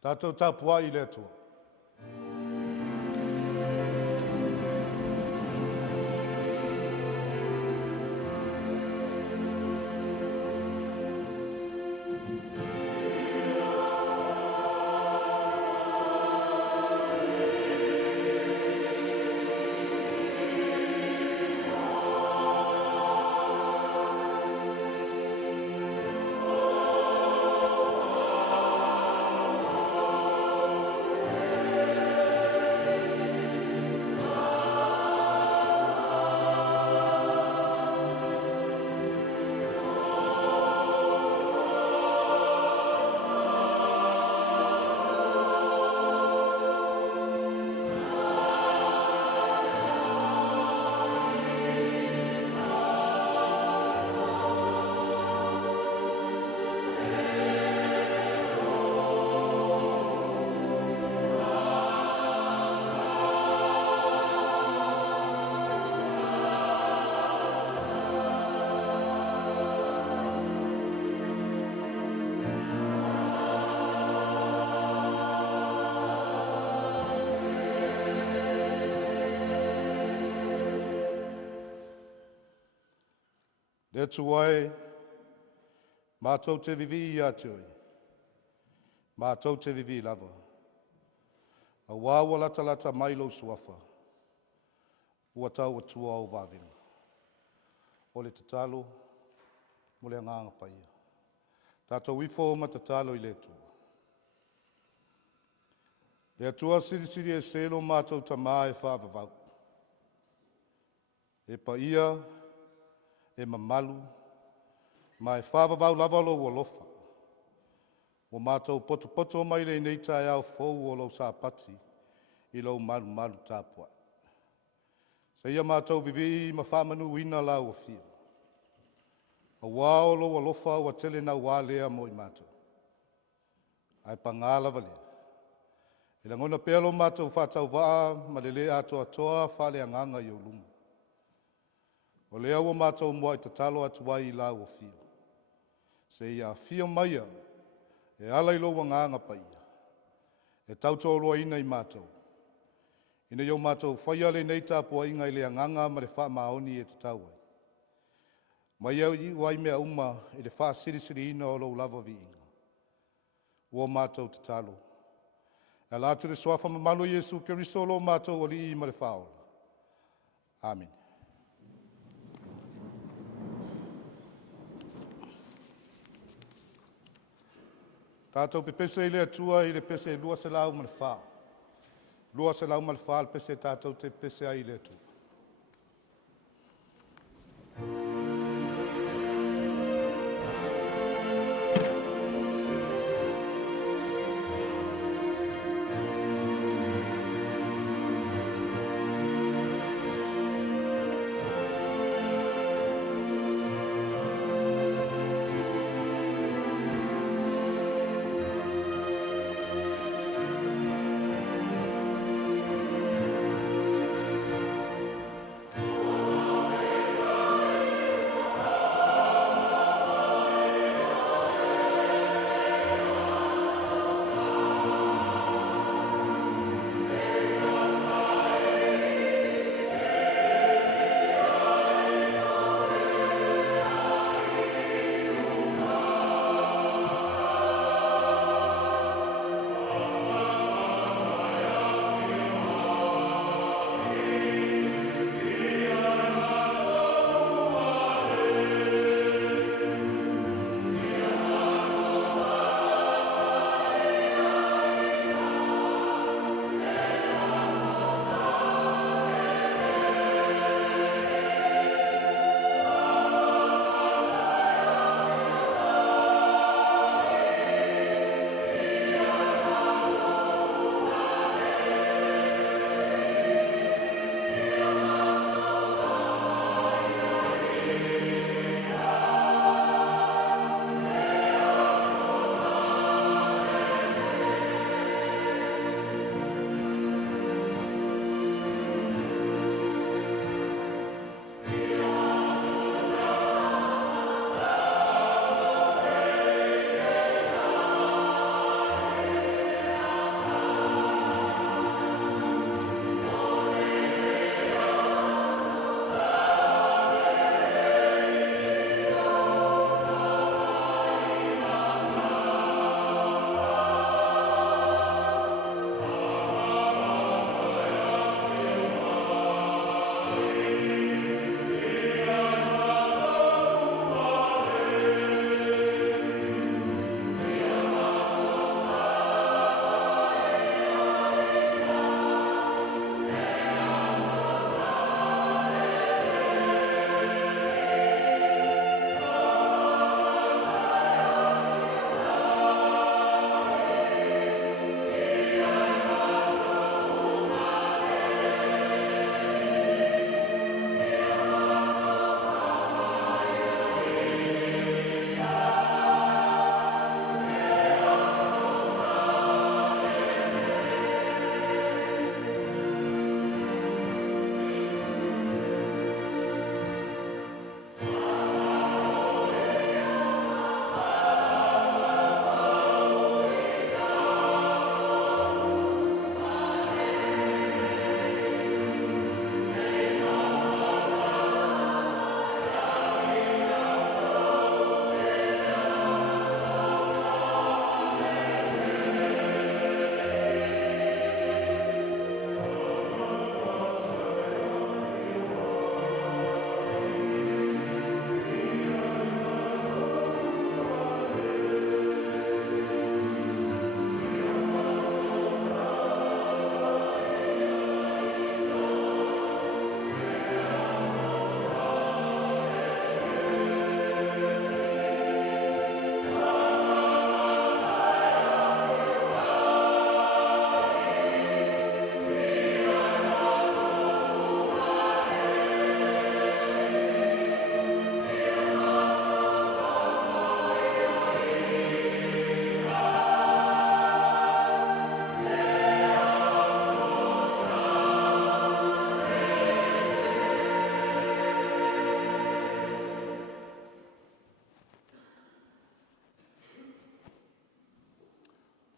Tātou tāpua I le atua. Le tuai, mātou te vivi I atui, mātou te vivi lava. A wāua lata lata Milo suafa, ua tau atua o vāwenga. O le tatalo, mo le nganga paia. Tātou wifo ma tatalo I le tua. Le atua siri siri e selo mātou tamā e whāwawau. E paia, e mamalu, ma e whāwawau lava lo ua lofa. O mātou poto poto mai le nei tae au fou o lau Alapati I lau malu malu tāpua. Sa ia mātou vivi ma whamanu ina la ua fia. A wāo lo ua lofa ua tele na wā lea mo I mātou. Ai pangala vale. E la ngona pelo mātou whātau waa ma le lea atoa toa whale anganga I o lunga. O lea ua mātou mua I tatalo atu wai I la ua fia. Se ia fia maia, e ala I lo wa nganga paia. E tauto roa ina I mātou. Ina iau mātou whaia le nei tāpua inga I le anganga ma le wha maoni e tatau ai. Mai au I wai mea uma I le wha siri siri ina o lo lava vi inga. Ua mātou tatalo. E lātu le swafa mamalo Yesu Keriso lo mātou o li I ma le whaola. Amen. Tātou pe pese I le atua I le pese lua se lau ma le wha. Lua se lau ma le wha le pese tātou te pese ai le atua.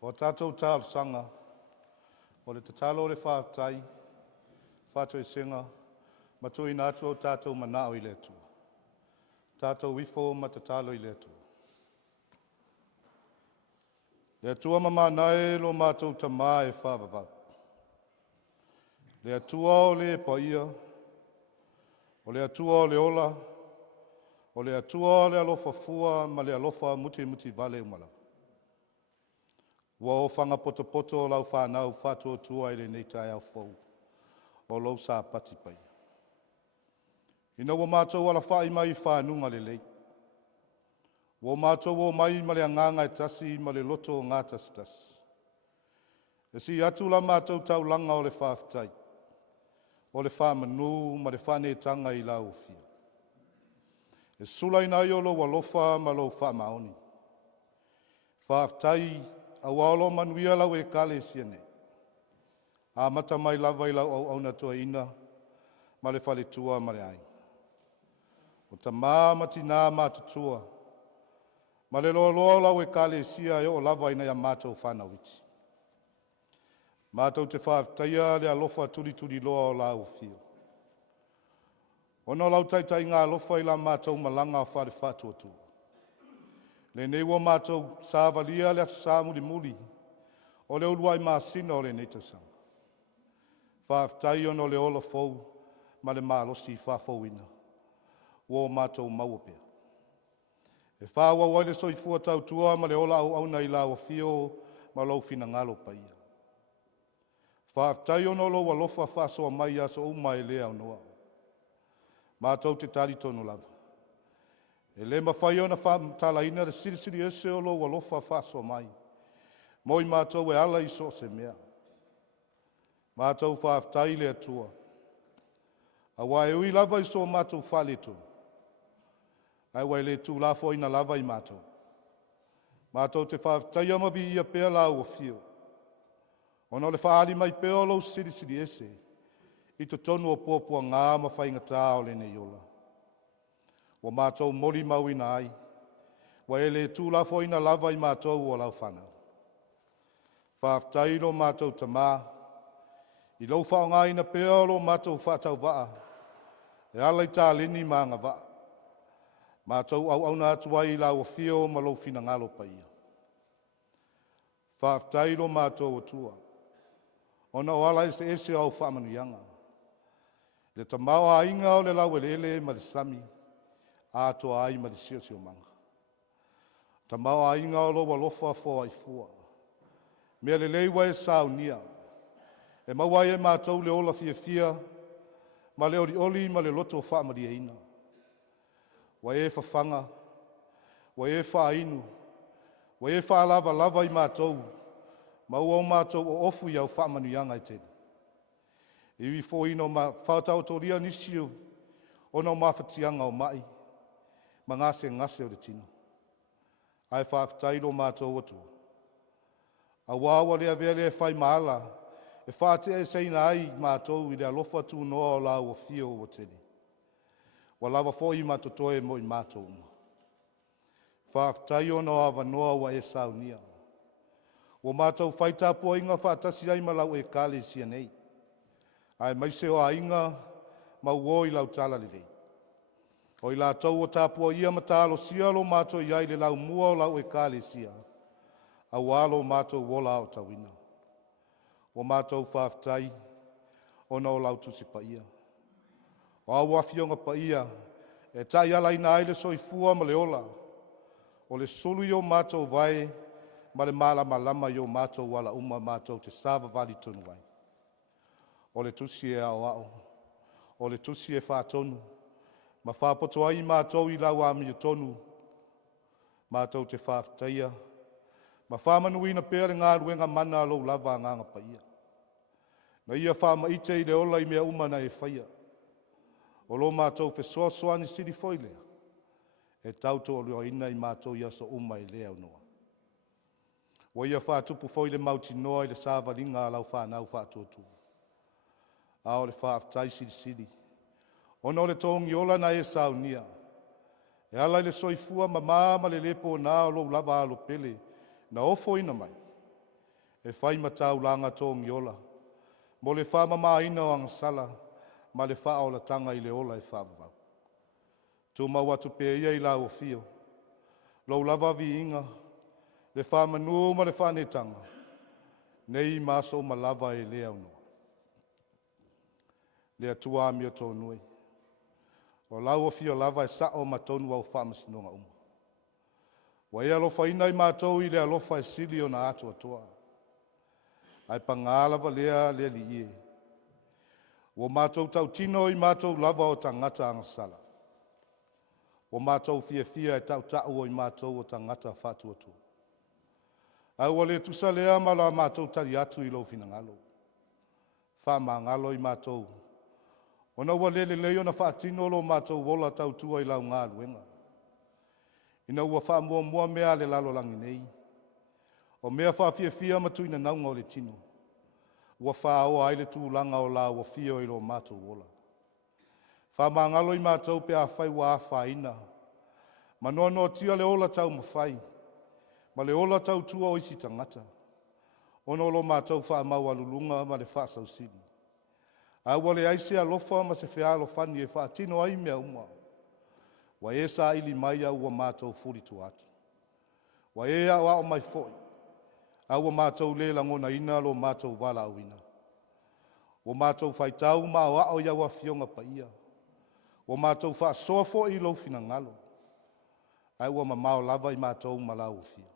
O tātou tālu sanga, o le tatalo le whātai, whātou e senga, matui nātu o tātou manao I le atua. Tātou wifo ma tatalo I le atua. Le atua mamanae lo mātou tamā e whāwawau. Le atua o le paia, o le atua o le ola, o le atua o le alofa fua ma le alofa muti muti vale umala. Ua o whanga poto poto o lau whanau whātua tua I le nei tai au fau, o lau sā pati pai. Ina ua mātou ala whai mai whanunga le lei. Ua mātou o mai ma le anganga e tasi ma le loto o ngā tas. E si atu la mātou tau langa o le whāwhitai, o le whamanu ma le whanetanga I lau fia. E sulai nai o lo walofa ma lo whamaoni. Whāwhitai a walo manuia lau e kale siane. A mata mai lava I lau au na toa ina, ma le whale tua ma le ai. O ta mati nā mātutua, ma le loa loa lau e kale sia e o lava ina ia mātou whanawiti. Mātou te whāwhitaia le alofa turi loa o lau fio. Ono lau taitai ngā alofa I la mātou malanga o whare whātuatua. Le nei ua mātou sāwalia le atu sā muli, o le uluai māsina o le nei tausanga. Whāwhitai ono le ola fau, ma le mālosi whāfauina, ua o mātou maua pia. E whāua waile soifua tautua ma le ola au nei la o fio, ma lau fina ngalo paia. Whāwhitai ono lo walofa whāsoa mai aso umai lea unoa. Mātou te tari tonu lava. E le mawhai ona whaamtalaina le sirisiri ese o lo walofa whāsoa mai. Moi mātou e ala I so se mea. Mātou whāwhitai le atua. A wae ui lava I so mātou whale tonu. Ai wai le tū lafo ina lava I mātou. Mātou te whāwhitai amavi ia pēr lau o fio. Ono le whaari mai pēr o lo sirisiri ese. I to tonu o pōpua ngā mawhainga tā o le nei ola. Wa mātou mori mau ina ai. Wa ele tūlafo ina lava I mātou o lau whanau. Whāwhitai lo mātou tamā. I lau whaonga ina pēo lo mātou whātau waa. E alai tā lini maanga waa. Mātou au na atuai I lau o fio ma lau fina ngalo paia. Whāwhitai lo mātou o tua. Ona o ala ese au whaamanuianga. Le tamau a inga o le lau ele ma le sami. A toa ai ma le sio manga. Tamau a inga o lo walofa fo ai fua. Mea le leiwa e saunia. E mawai e mātou le ola fia, ma le oli ma le loto o whaamaria ina. Wa e whawhanga, wa e whainu, wa e whaalava I mātou, ma ua o mātou o ofu I au whaamanuianga I tēne. Iwi fo ino ma whaatau toria nisio, ono mawhatianga o mai, ma ngase o le tino. Ai whaaftai lo mātou atua. A wawa lea vea lea whai maala, e whaatea e seina ai mātou I le alofa tū noa o lau o fio o tene. Wa lava fo I matotoe mo I mātou uma. Whaaftai ono awa noa wa e saunia. O mātou whaitapua inga whaatasi ai ma lau e kale sia nei. Ai maise o a inga ma uo I lau tala lelei. O I la tau o tāpua ia matalo sia lo mātou iai le Laumua o lau e kale sia. A walo mātou wola o tawina. O mātou whāwhitai, o no lau tusi pa ia. O au wafionga pa ia, e tai ala ina aile soifua ma le ola. O le sulu I o mātou vai, ma le malama I o mātou wala uma mātou te sāwa vali tonu vai. O le tusi e ao, o le tusi e whātonu, ma whāpoto ai mātou I lau amia tonu, mātou te whāwhitaia, ma whāmanuina pēre ngā ruenga mana alo lava nganga pa ia. Na ia whāmaite I le ola I mea umana e whaia. O lo mātou whesoasoani siri foilea, e tauto o leo ina I mātou I aso uma I lea unoa. Wa ia whātupu foile mauti noa I le sāwaringa lau whānau whātuatua. A o le whāwhitai siri. Ono le tongi ola na e saunia. E ala le soifua ma le lepo na o lo lava alo pele, na ofo ina mai. e whai matau langa tō ngiola, mo le whamamaina o angasala, ma le wha o la tanga i le ola e whavavau. Tū mau atu pe ia i la o fio, lau lava vi inga, le whamanu ma le whanetanga, nei maso ma lava e lea unua. Le atua mi o tōnui. O lau o fio lava e sao ma tonu au whamasinonga uma. Wa e alofaina i mātou i le alofa e sili o na atoa. Ai pangālava lea li ie. Wa mātou tau tino i mātou lava o tangata angasala. Wa mātou fia e tau o i mātou o tangata whātuatua. Ai wa le tusa lea ma la mātou tari atu i lo finangalo. Whamangalo i mātou. Ona ua lele leo na whaatino lo mātou wola tau tua i lau ngā luenga. Ina ua whaamua mua mea le lalo langi nei. O mea whaafia matu ina naunga o le tino. Ua whaoa ai le tūlanga o la ua fio i lo mātou wola. Whamangalo i mātou pe a whai wa Aufa'ina. Manoa no tia le ola tau mawhai. Ma le ola tau tua o isi tangata. Ono lo mātou whaamau alulunga ma le whaasausiri. Aua le aise alofa ma se whea alofani e whaatino ai mea uma. Wa e sa ili mai au wa mātou furitu atu. Wa e au o mai foi. Au wa mātou le langona ina lo mātou wala au ina. Wa mātou whaitau ma o ao ia wa fionga pa ia. Wa mātou wha soa foi lo fina ngalo. Au wa mamao lava i mātou malau fia.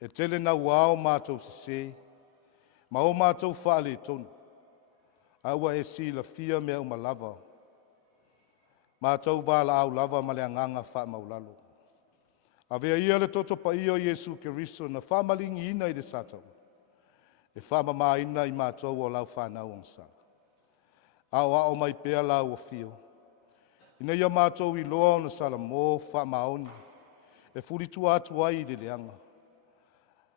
E tele na wao mātou se. Ma o mātou wha le tonu. Aua e si la fia mea uma lava. Mātou wala au lava ma le anganga wha maulalo. A vea ia le toto pa ia o Yesu Keriso na wha malingi ina i de satau. E wha mama ina i mātou o lau whanau angsa. Au mai pea lau o fio. Ina ia mātou i loa o na sala mō wha maoni. E furitu atu ai i le leanga.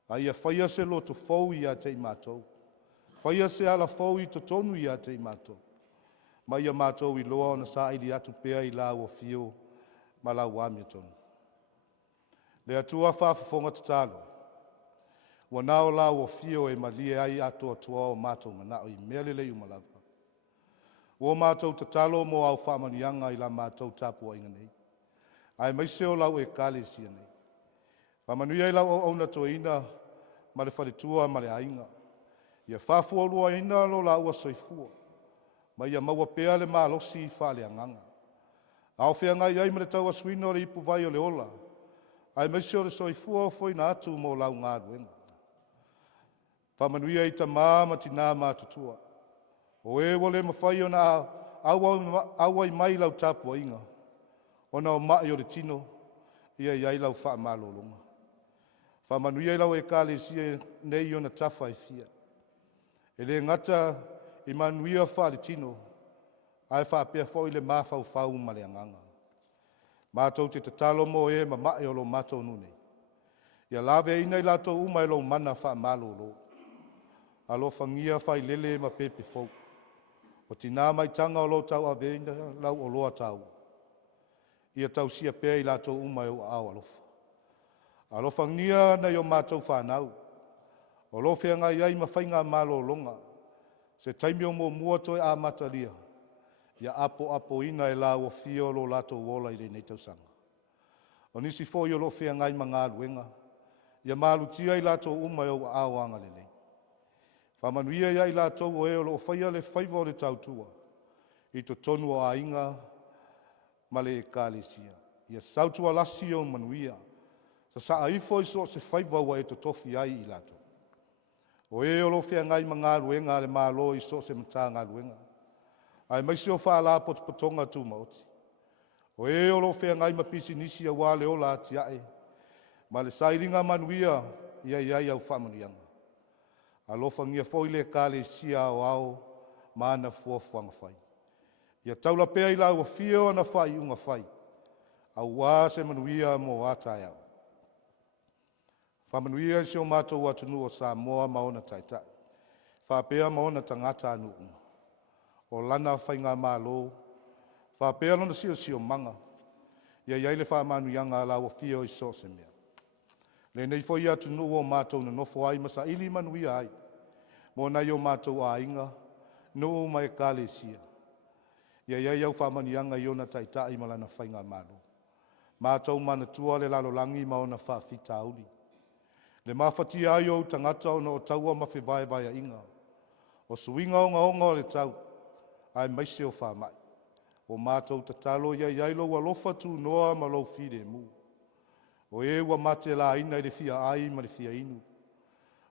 A ia whaia se loto fau i a te i mātou. Whaia se ala fau i tonu i a te i mātou. Ma ia mātou i loa o na sa ili atu pea i lau o fio ma lau wāmia tonu. Le atua whaafafonga tatalo. Wa nao lau o fio e malie ai atua o mātou manao i mea lele i umalava. O mātou tatalo mo au whaamanianga i la mātou tapua inga nei. Ai maise o lau e kale sia nei. Whamanuia i lau o auna toina ma le whalitua ma le ainga. Ia whafua lua ina lo la ua soifua. Ma ia maua pea le mālosi i whale anganga. Aofa'i ngai ai mele tau asuina o le ipu vai o le ola. Ai maisi o le soifua o foi na atu mo lau ngā ruenga. Whamanuia i ta māma tina mātutua. O e wale mawhai o na awa i mai lau tapua inga. O na o mai o le tino. Ia iai lau wha mālolonga. Whamanuia i lau e kāle sia nei o na tafa i fia. E le ngata i manuia whaale tino, ai whaapea fo i le mawhau ma le anganga. Mātou te tatalo mo e ma mai o lo mātou nune. Ia lawe ina i lato uma e lo mana Faimalo lo. Alo whangia whai lele ma pepe fau. O tina mai tanga o lo tau aveina lau o loa tau. Ia tau sia pea i lato uma e o au alofa. Alo whangia na i o mātou whanau. O lo fea ngai ai mawhainga malo longa. Se taimi o mua toi a matalia. Ia apo ina e la o fio lo lato wola i le nei tausanga. O nisi fo i o lo fea ngai mga luenga. Ia malutia i lato uma e o awanga le nei. Whamanuia ia i lato o e o lo whaia le whaiva o le tautua. I to tonu o ainga ma le e kālesia. Ia sautua lasi o manuia. Sa sa aifo i so se whaiva wa e to tofi ai i lato. O e o lo fea ngai mga luenga le malo i so se mata ngā luenga. Ai maisi o whaala potonga tu maoti. O e o lo fea ngai mapisi nisi a wale o la ati ae. Ma le sairinga manuia iai au whamanianga. A lo whangia fo i le kāle sia o ao maana fuafuanga whai. Ia taula pea i lau a fio ana whai unga whai. Au wā se manuia mo wātai au. Whamanuia i se o mātou atunu o Samoa maona taitai. Whapea maona tangata anu unga. O lana whainga mālo. Whapea lona sio manga. Ia iai le whamanuianga lau a fio i so se mea. Le nei foi atu no o mātou na nofo ai masa ili manuia ai. Mo nai o mātou a inga, no o mai kālesia. Ia iau whamanianga i ona taitai malana whainga mālo. Mātou manatua le lalolangi ma ona whawhita auli. Le mawhatia ai o tangata o na o taua mawhivae vai a inga. O suinga o le tau, ai maise o whamai. O mātou tatalo iai lo alofa tu noa ma lo whire mu. O e ua mate la ina i le fia ai ma le fia inu.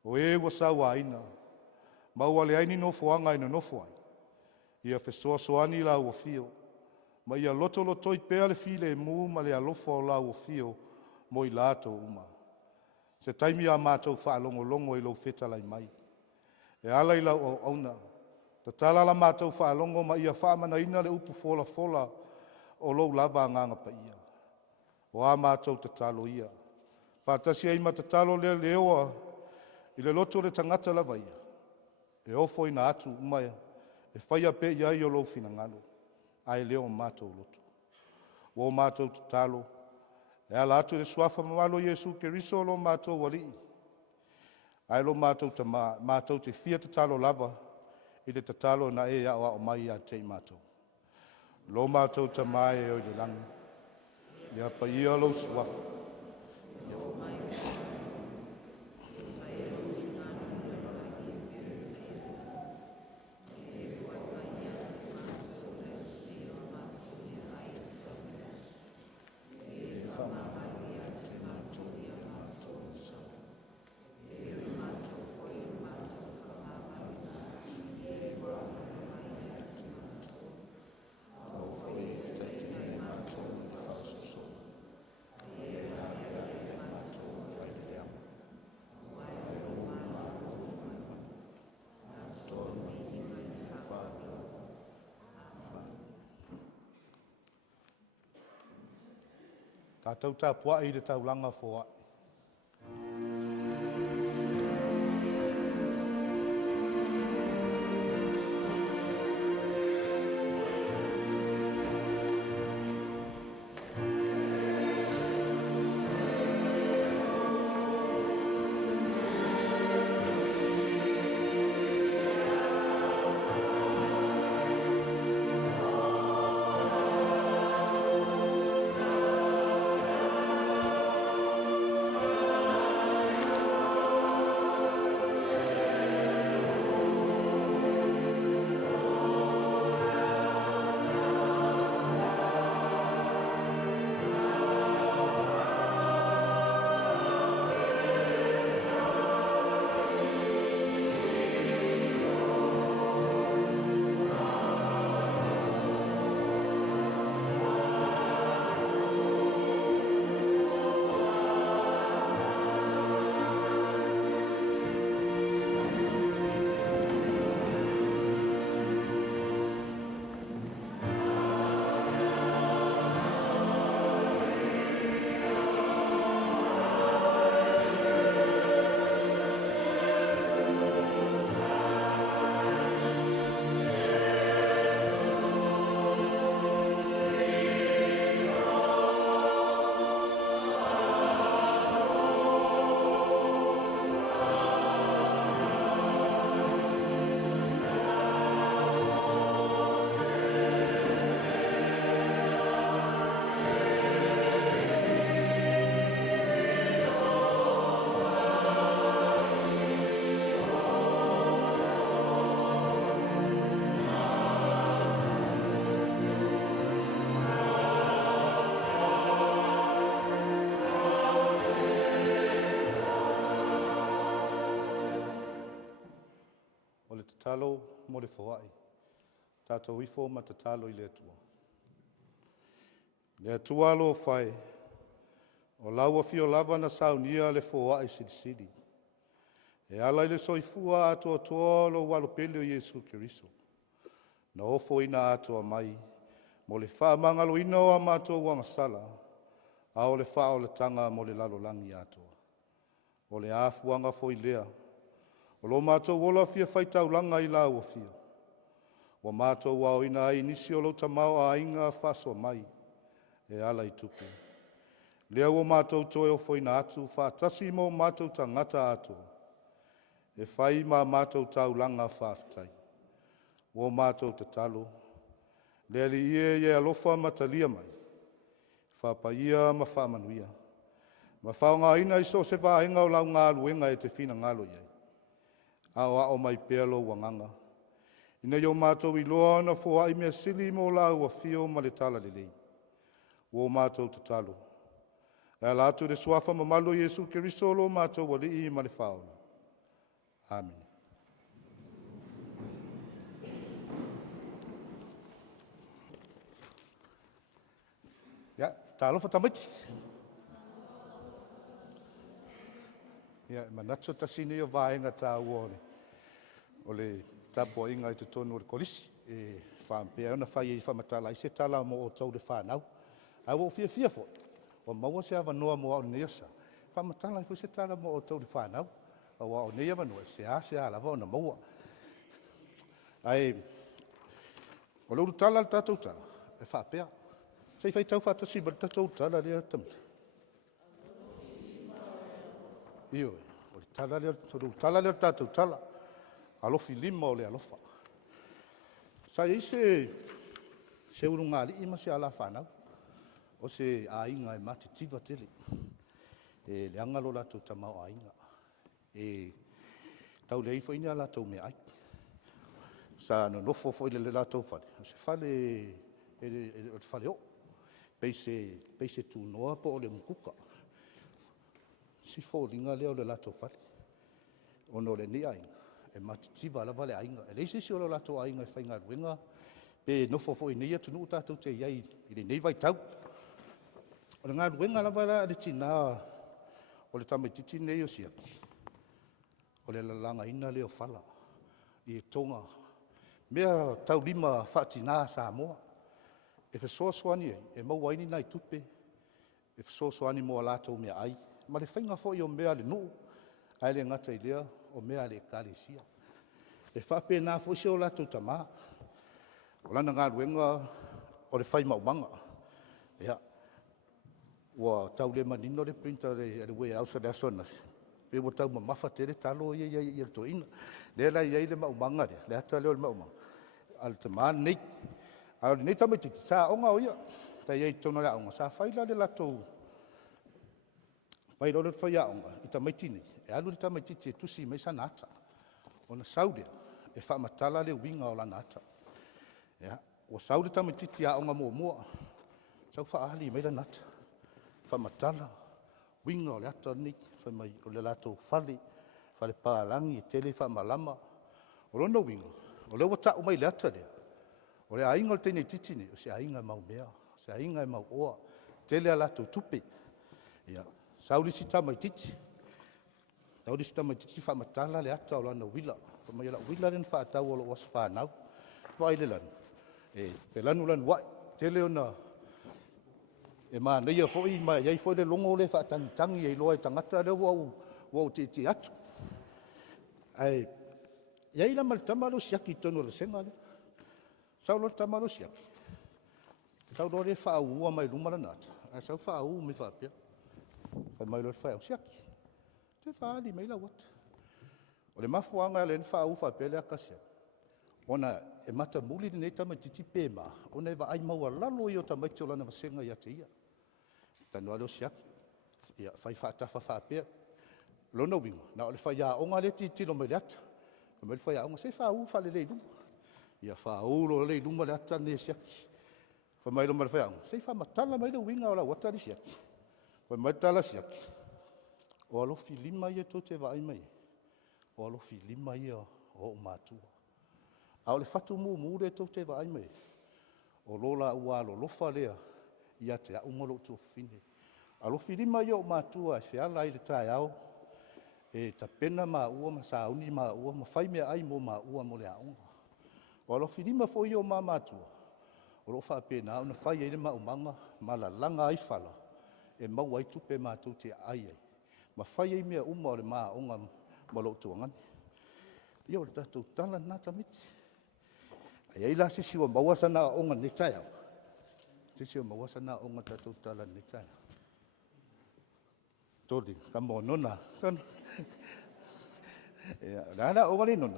O e ua sawa ina. Maua le aini nofo anga ina nofo ai. Ia fesoa soani la ua fio. Ma ia loto i pea le file mu ma le alofa o la ua fio mo i lato uma. Se taimi a mātou whaalongo i lo feta lai mai. E ala i lau au auna. Ta tala la mātou whaalongo ma ia whaamana ina le upu fola o lo lava nganga pa ia. O a mātou te talo ia. Whātasi ai ma te talo leoa i le loto le tangata lava ia. E ofo ina atu umaya. E whaia pe ia i o lo fina ngalo. Ai leo mātou loto. O mātou te talo. E ala atu le suafa mamalo Iesu ke riso lo mātou wali. Ai lo mātou te mātou te fia te talo lava. I le te talo na e o mai a te mātou. Lo mātou te mai e o le langi. Ia pa ia lo suafa. Tātou tā pua i le taulanga fōa. Talo mo le foai. Tātou ifo ma te talo i le atua. Le atua lo fai. O laua fio lava na saunia le foai sidi. E ala i le soifua atoa lo walo pele o Iesu Keriso. Na ofo ina atoa mai. Mo le wha mangalo ina o amato wanga sala. A o le wha o le tanga mo le lalo langi atoa. O le afuanga fo i lea. O lo mātou wola fia whaitau langa i la ua fia. Wa mātou wao ina ai nisi o lo tamau a inga whaso mai. E ala i tuku. Lea ua mātou toe o whaina atu, whātasi mō mātou tangata atu. E whai mā mātou taulanga whāwhitai. O mātou te talo. Lea li ia alofa matalia mai. Whapaia ma whamanuia. Ma whaonga ina iso se whaenga o lau ngā luenga e te whina ngalo iai. Ao mai pealo wanganga. Ina yo mātou I loa na fua I mea sili mō lau a whio ma le tala lelei. O mātou te talo. E ala atu le suafa ma malo Jesu Keriso lo mātou wali I ma le whaola. Amen. Ya, talofa tamaiti. Ya, manatu tasini o vaenga tā uone. O le tapo inga I te tonu o le kolisi. E whampea ona whai I whamatala I se tala mo o tau le whanau. Ai o fia fo. O maua se awa noa mo au neasa. Whamatala I se tala mo o tau le whanau. O au nea wanoa se a lava o na maua. Ai, o leu tala le tātou tala. E whapea. Sei whai tau whatasi ma le tātou tala lea tamita. Io, o le tala lea tātou tala. Alofi lima o le alofa. Sai se urunga li ima se ala whanau. O se ainga e matitiva tele. E le angalo latou tamau ainga. E tau le ifo ina latou mea ai. Sa no nofo fo le latou fale. O se fale, o te fale o. Peise tu noa po o le mukuka. Si fo linga leo le latou fale. Ono le ni ainga. E matitiva la vale ainga. E leise si o le latou ainga e whainga ruenga. Pe nofo fo ina ia tunu tatou te iai. I le nei vai tau. O le ngā ruenga la vale le tina. O le tamaititi nei o siaki. O le lalanga ina leo fala. I e tonga. Mea tau lima whaatina Samoa. E whesoasoani ai. E mauaini nai tupe. E whesoasoani mo alatou mea ai. Ma le whainga fo I o mea le nuu. Ai le ngata I lea. O mea le kalesia. E whape nā fo isi o latou tamā. O lana ngā ruenga o le whai maumanga. Ea. Ua tau le manino le printer le wea ausa le asona. Pe ua tau mamafa te le talo ia le toina. Le la ia le maumanga le. Le ata leo le maumanga. Al tamā nei. Al nei tamaititi. Sa onga o ia. Ta ia I tona le aonga. Sa whaila le latou. Pai rolo whai aonga. I tamaitini. E alu le tamaititi e tusi mai sa nata. O na saudea. E whaamatala le winga o la nata. Ea. O saude tamaititi aonga mua. Sau whaali mai la nata. Whamatala. Winga o le ata ni. Whai mai o le latou fale. Fale pālangi e tele whaamalama. O lono winga. O leo watau mai le ata lea. O le ainga o tene titine. O se ainga e mau mea. O se ainga e mau oa. Tele a latou tupe. Ea. Saulisi tamaititi. Saulisi tamaititi whaamatala le ata o lana wila. Mai la wila ren whaatau o lo was whanau. Wai le lanu. E te lanu lanu wai. Tele o na. E maa neia fwoi ma iai fwoi le longo le whaatangitangi e loa e tangata leo wau te atu. Ai. Iai la maltama lo siaki tono le senga le. Sau lo tama lo siaki. Sau lo le whaau ua mai lumara nata. Ai sau whaau me whaapea. Whai mai lo whaau siaki. Te whaali mai la wata. O le mafuanga le whaau whaapea le akasia. Ona e mata muli nei tamaititi pēma. Ona e ai maua lalo I o tamaiti o lana wasenga ia te ia. Tanu alo siaki. Ia whai whaatafa whaapea. Lona winga. Na o le whai aonga le titilo mai le ata. O me le whai aonga. Se whaau whale le iluma. Ia whaau lo le iluma le ata ne siaki. Whai mai lo mai le whai aonga. Se wha matala mai le winga o la wata li siaki. Whai mai tala siaki. O alofi lima ia to te vai mai. O alofi lima ia o Mātū. A o le whatu mū le tau te vai mai. O lola ua lo lofa lea. Ia te aumalo tu fine. A lo whirima i o Mātū e whiala I le tae au. E ta pena mā ua ma sauni mā ua ma whaimea ai mo mā ua mo le aunga. O lo whirima fo I o mā Mātū. O lo whapena au na whai eile mā umanga ma la langa ai whala. E mau ai tupe Mātū te ai ai. Ma whai ei mea uma o le mā onga ma lo tuangani. Ia o le tātou tala nā tamiti. Ai ei la sisi wa mawasa nā onga ne tae au. Sisi wa mawasa nā onga tātou tala ne tae au. toli, ka mo nona. Rana o wale nona.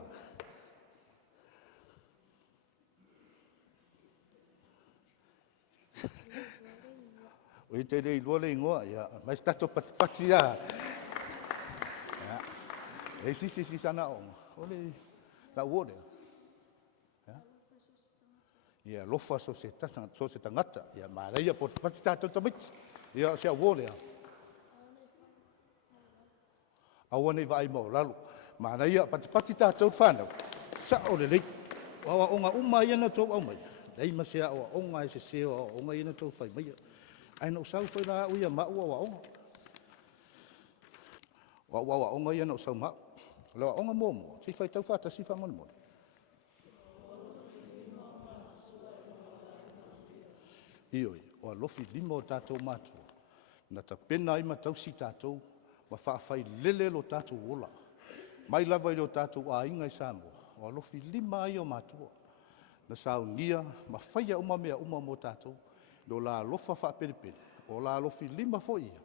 O i te rei lole ingoa, ia, mai stato pati ia. E si sana o, ole, na uore. Ia, lofa so se tangata, ia, ma reia po pati tato tamiti. Ia, se a uore. Awane vai mo lalu. Ma reia pati tato whanau. Sa o le lei. Awa onga uma ia na tau au mai. Rei ma se a o onga e se se o onga ia na tau whai mai. Ai no sau whai la uia maua wa onga. Wa onga ia no sau mau. Lewa onga momo. Si whai tau whata si wha moni moni. Ioi, o alofi lima o tātou mātua. Na ta pena ima tau si tātou. Ma whaafai lele lo tātou wola. Mai lava i lo tātou a inga i Samoa. O alofi lima ai o mātua. Na Sauniga, ma whaia uma mea uma mo tātou. Lo la alofa whaaperepere. O la alofi lima fo ia.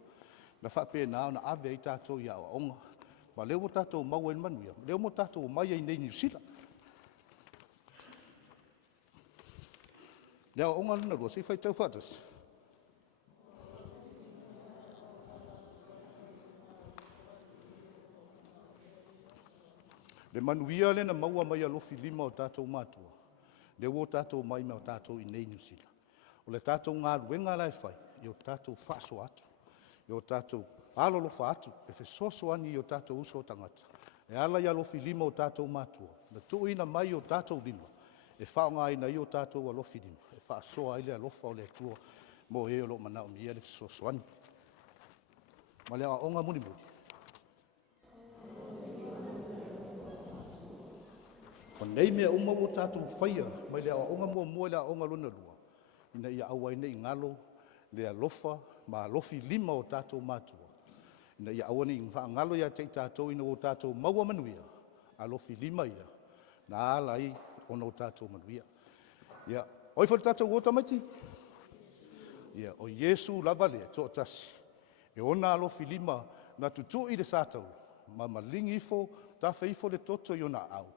Na whaapena au na ave i tātou ia o onga. Ma leo mo tātou maua in manuia. Leo mo tātou mai ai nei New Zealand. Leo onga luna rua, si whai tau whatas. Le manuia le na maua mai alofi lima o tātou mātua. Le o tātou mai me o tātou i nei New Zealand. O le tātou ngā ruenga lai whai, i o tātou whaaso atu. I o tātou alolofa atu, e whe soso ani i o tātou uso o tangata. E ala i alofi lima o tātou mātua. Na tuuina mai o tātou lima. E whaonga ina i o tātou alofi lima. E whaasoa i le alofa o le atua. Mo e o lo manao mi e le soso ani. Ma le a onga muni muni. O nei mea uma o tātou whaia, mai le onga mua le onga luna lua. Ina ia awa ina i ngalo, le alofa, ma alofi lima o tātou mātua. Ina ia awa ni wha ngalo ia te tātou ina o tātou maua manuia. Alofi lima ia. Na ala i ono o tātou manuia. Ia, oi whai tātou o tamaiti? Ia, o Yesu lava lea, tō tasi. E ona alofi lima, na tutu i le sātau. Ma malingi ifo, tawha ifo le toto i ona au.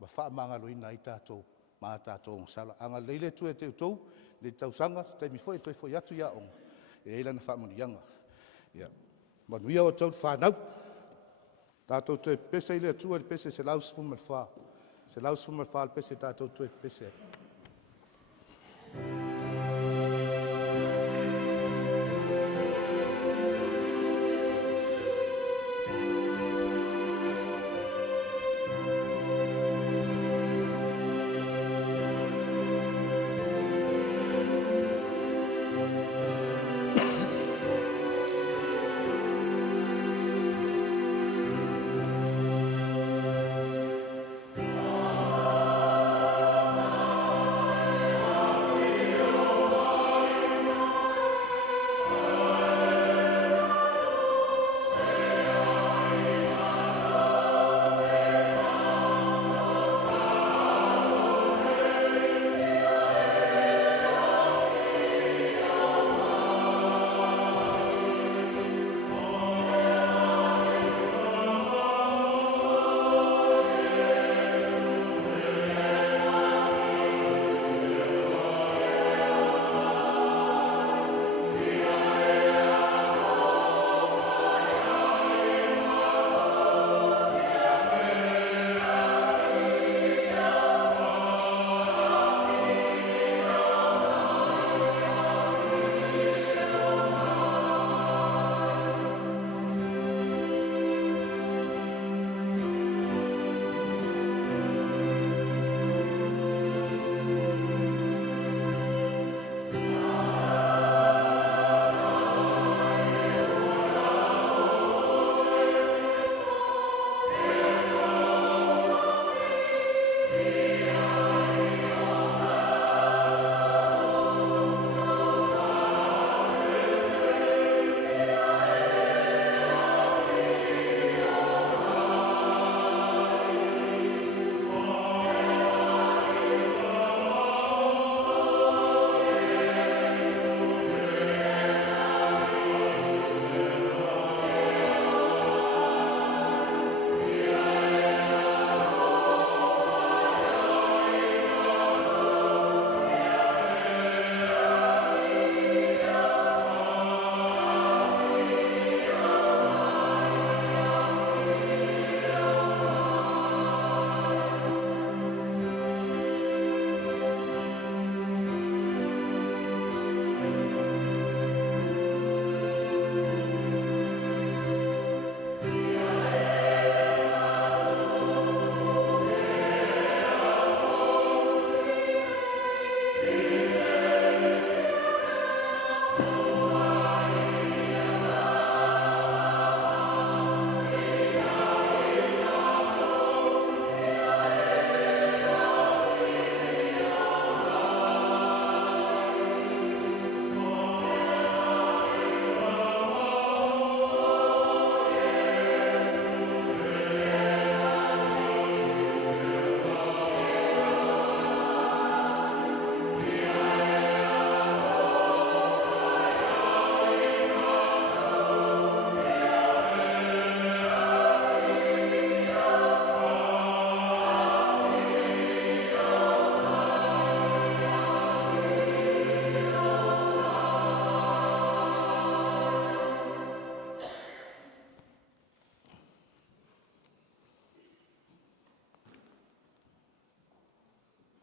Ma wha mangalo ina i tātou, ma tātou sala. Anga leile tu e te utou, le tau sanga, taimi fo e toi fo atu ia onga. E eila na wha mani yanga. Ia, manuia o tau whanau. Tātou tu e pese i le atua, le pese se laus fuma le wha. Se laus fuma le wha, le pese tātou tu e pese.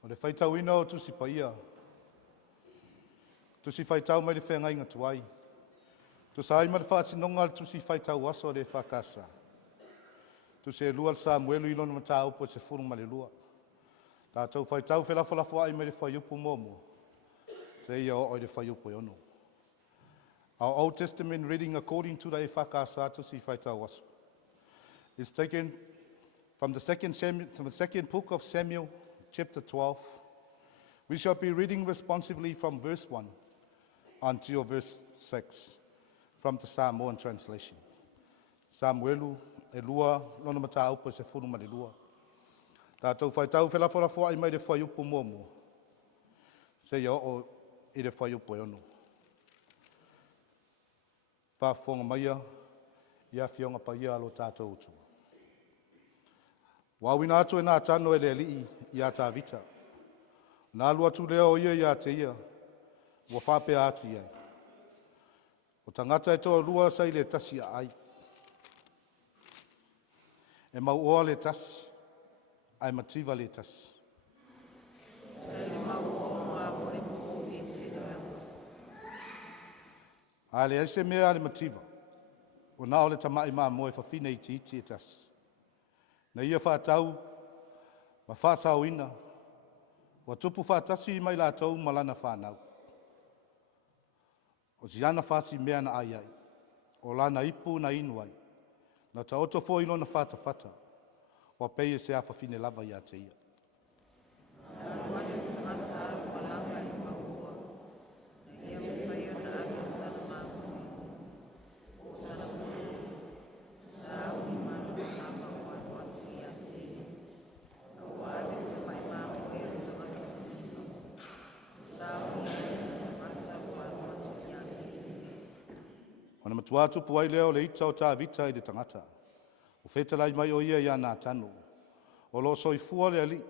O le whaitauina o tusi paia. Tusi whaitau mai le whenga inga tuai. Tusai mai le whaatinonga tusi whaitau aso le whakasa. Tusi e lua le Samuelu ilona matau po se furu mai le lua. Tātou whaitau whelawhalawha ai mai le whaiupu mōmua. Te ia o le whaiupu ono. Our Old Testament reading according to the EFKS tusi whaitau aso. It's taken from the second book of Samuel, chapter 12. We shall be reading responsively from verse 1 until verse 6 from the Samoan translation. Samuelu e lua lona matau po se furu ma le lua. Tātou whaitau whelawhalawha ai mai le whaiupu mōmua. Se ia o i le whaiupu e ono. Whawhonga maia, ia whionga pa ia alo tātou utua. Wawina atu e nā tano e le alii i a tā vita. Nā lua tu leo ia i a te ia, wa whapea atu iai. O tangata e toa lua sai le tasi a ai. E mau oa le tasi, ai mativa le tasi. A le aise mea le mativa, o nā o le tamai Mamoe whawhine i iti e tasi. Na ia whātau, ma whāsauina, wa tupu whātasi mai la tau malana whānau. O ziana whāsi mea na ai ai, o lana ipu na inuai, na ta oto fo ilo na whātawhata, wa peie se a whawhine lava i a te ia. Ona matuatu puai leo le ita o tā vita i le tangata. O whetalai mai o ia nā tanu. O lo soifua le ali,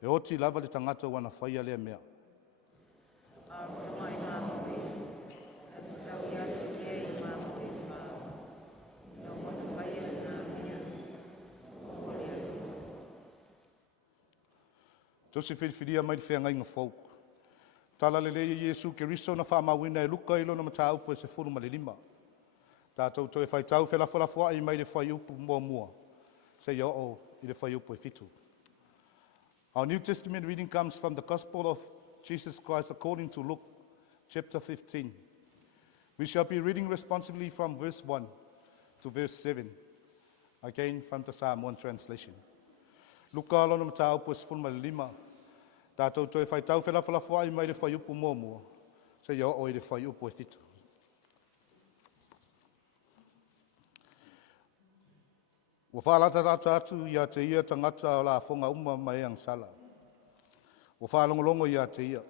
e oti lava le tangata wana whaia lea mea. Tosi whiriwhiria mai le whenga inga whau. Tala le lei Iesu ke riso na whamawina e luka ilo na mataupu e se furu ma le lima. Tātou toi whaitau whelawhalawha i mai le whaiupu mōmua. Se ia o i le whaiupu e fitu. Our New Testament reading comes from the Gospel of Jesus Christ according to Luke chapter 15. We shall be reading responsively from verse 1 to verse 7. Again from the Samoan translation. Luka alona mataupu e se furu ma le lima. Tātou toi whaitau whelawhalawha i mai le whaiupu mōmua. Se ia o i le whaiupu e fitu. Wa whaalata rata atu i a te ia tangata o la whonga uma mai ang sala. Wa whaalongolongo i a te ia.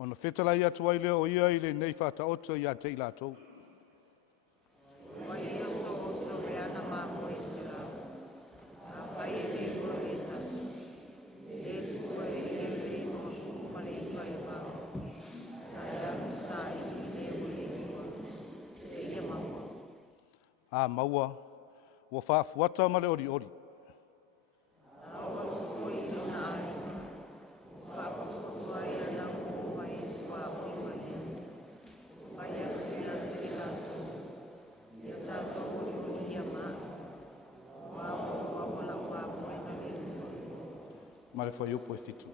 Ona whetala i atu ai leo o ia i le nei whataoto i a te ilatou. A maua, ua whaafuata ma le ori ori. Ma le whaiupu e fitu.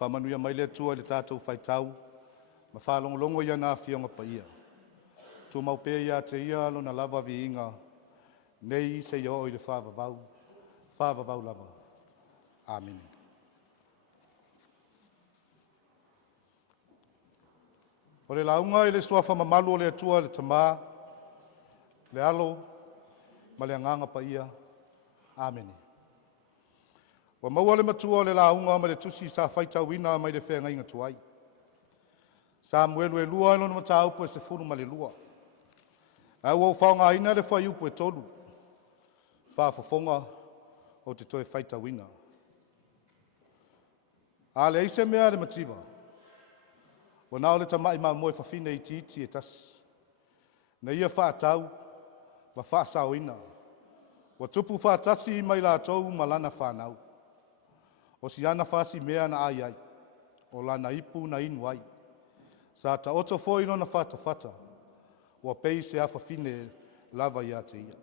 Whamanuia mai le tua le tātou whaitau, ma whalongolongo ia nā whionga pa ia. Tu maupea ia te ia alo na lava vi inga, nei se ia o i le whāvavau lava. Amen. O le launga i le suafa mamalu o le atua le tamā, le alo, ma le anganga pa ia. Amen. Wa maua le matua o le launga ma le tusi sa faitauina mai le whenga tuai. Sa muelu e lua ilo na mata upo e se furu ma le lua. Au au whaonga ina le whai upo e tolu. Whaafafonga o te toe faitauina. A le eise mea le mativa. Wa nao le tamai Mamoe whawhine iti iti e tas. Na ia whaatau, wa whaasauina. Wa tupu whaatasi mai la tau malana whanau. O si ana whasi mea na ai ai. O lana ipu na inu ai. Sa ta oto foino na whata. Wa pei se a whawhine lava ia te ia.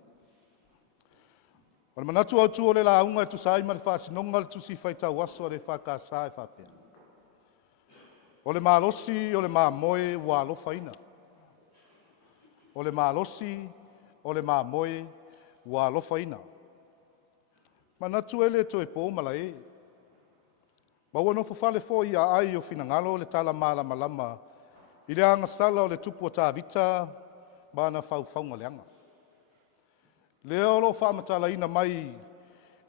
O le Manatu Autu o le launga e tu sai ma le whaasinonga le tusi whaitau aso le whakasa e whapea. O le mālosi o le Mamoe wa alofaina. O le mālosi o le Mamoe wa alofaina. Manatu ele to e po mala e. Maua no fafale fo ia ai o finangalo le tala malama. I le anga sala o le tupu o tā vita ma na whauwhaunga leanga. Leo lo whaamatala ina mai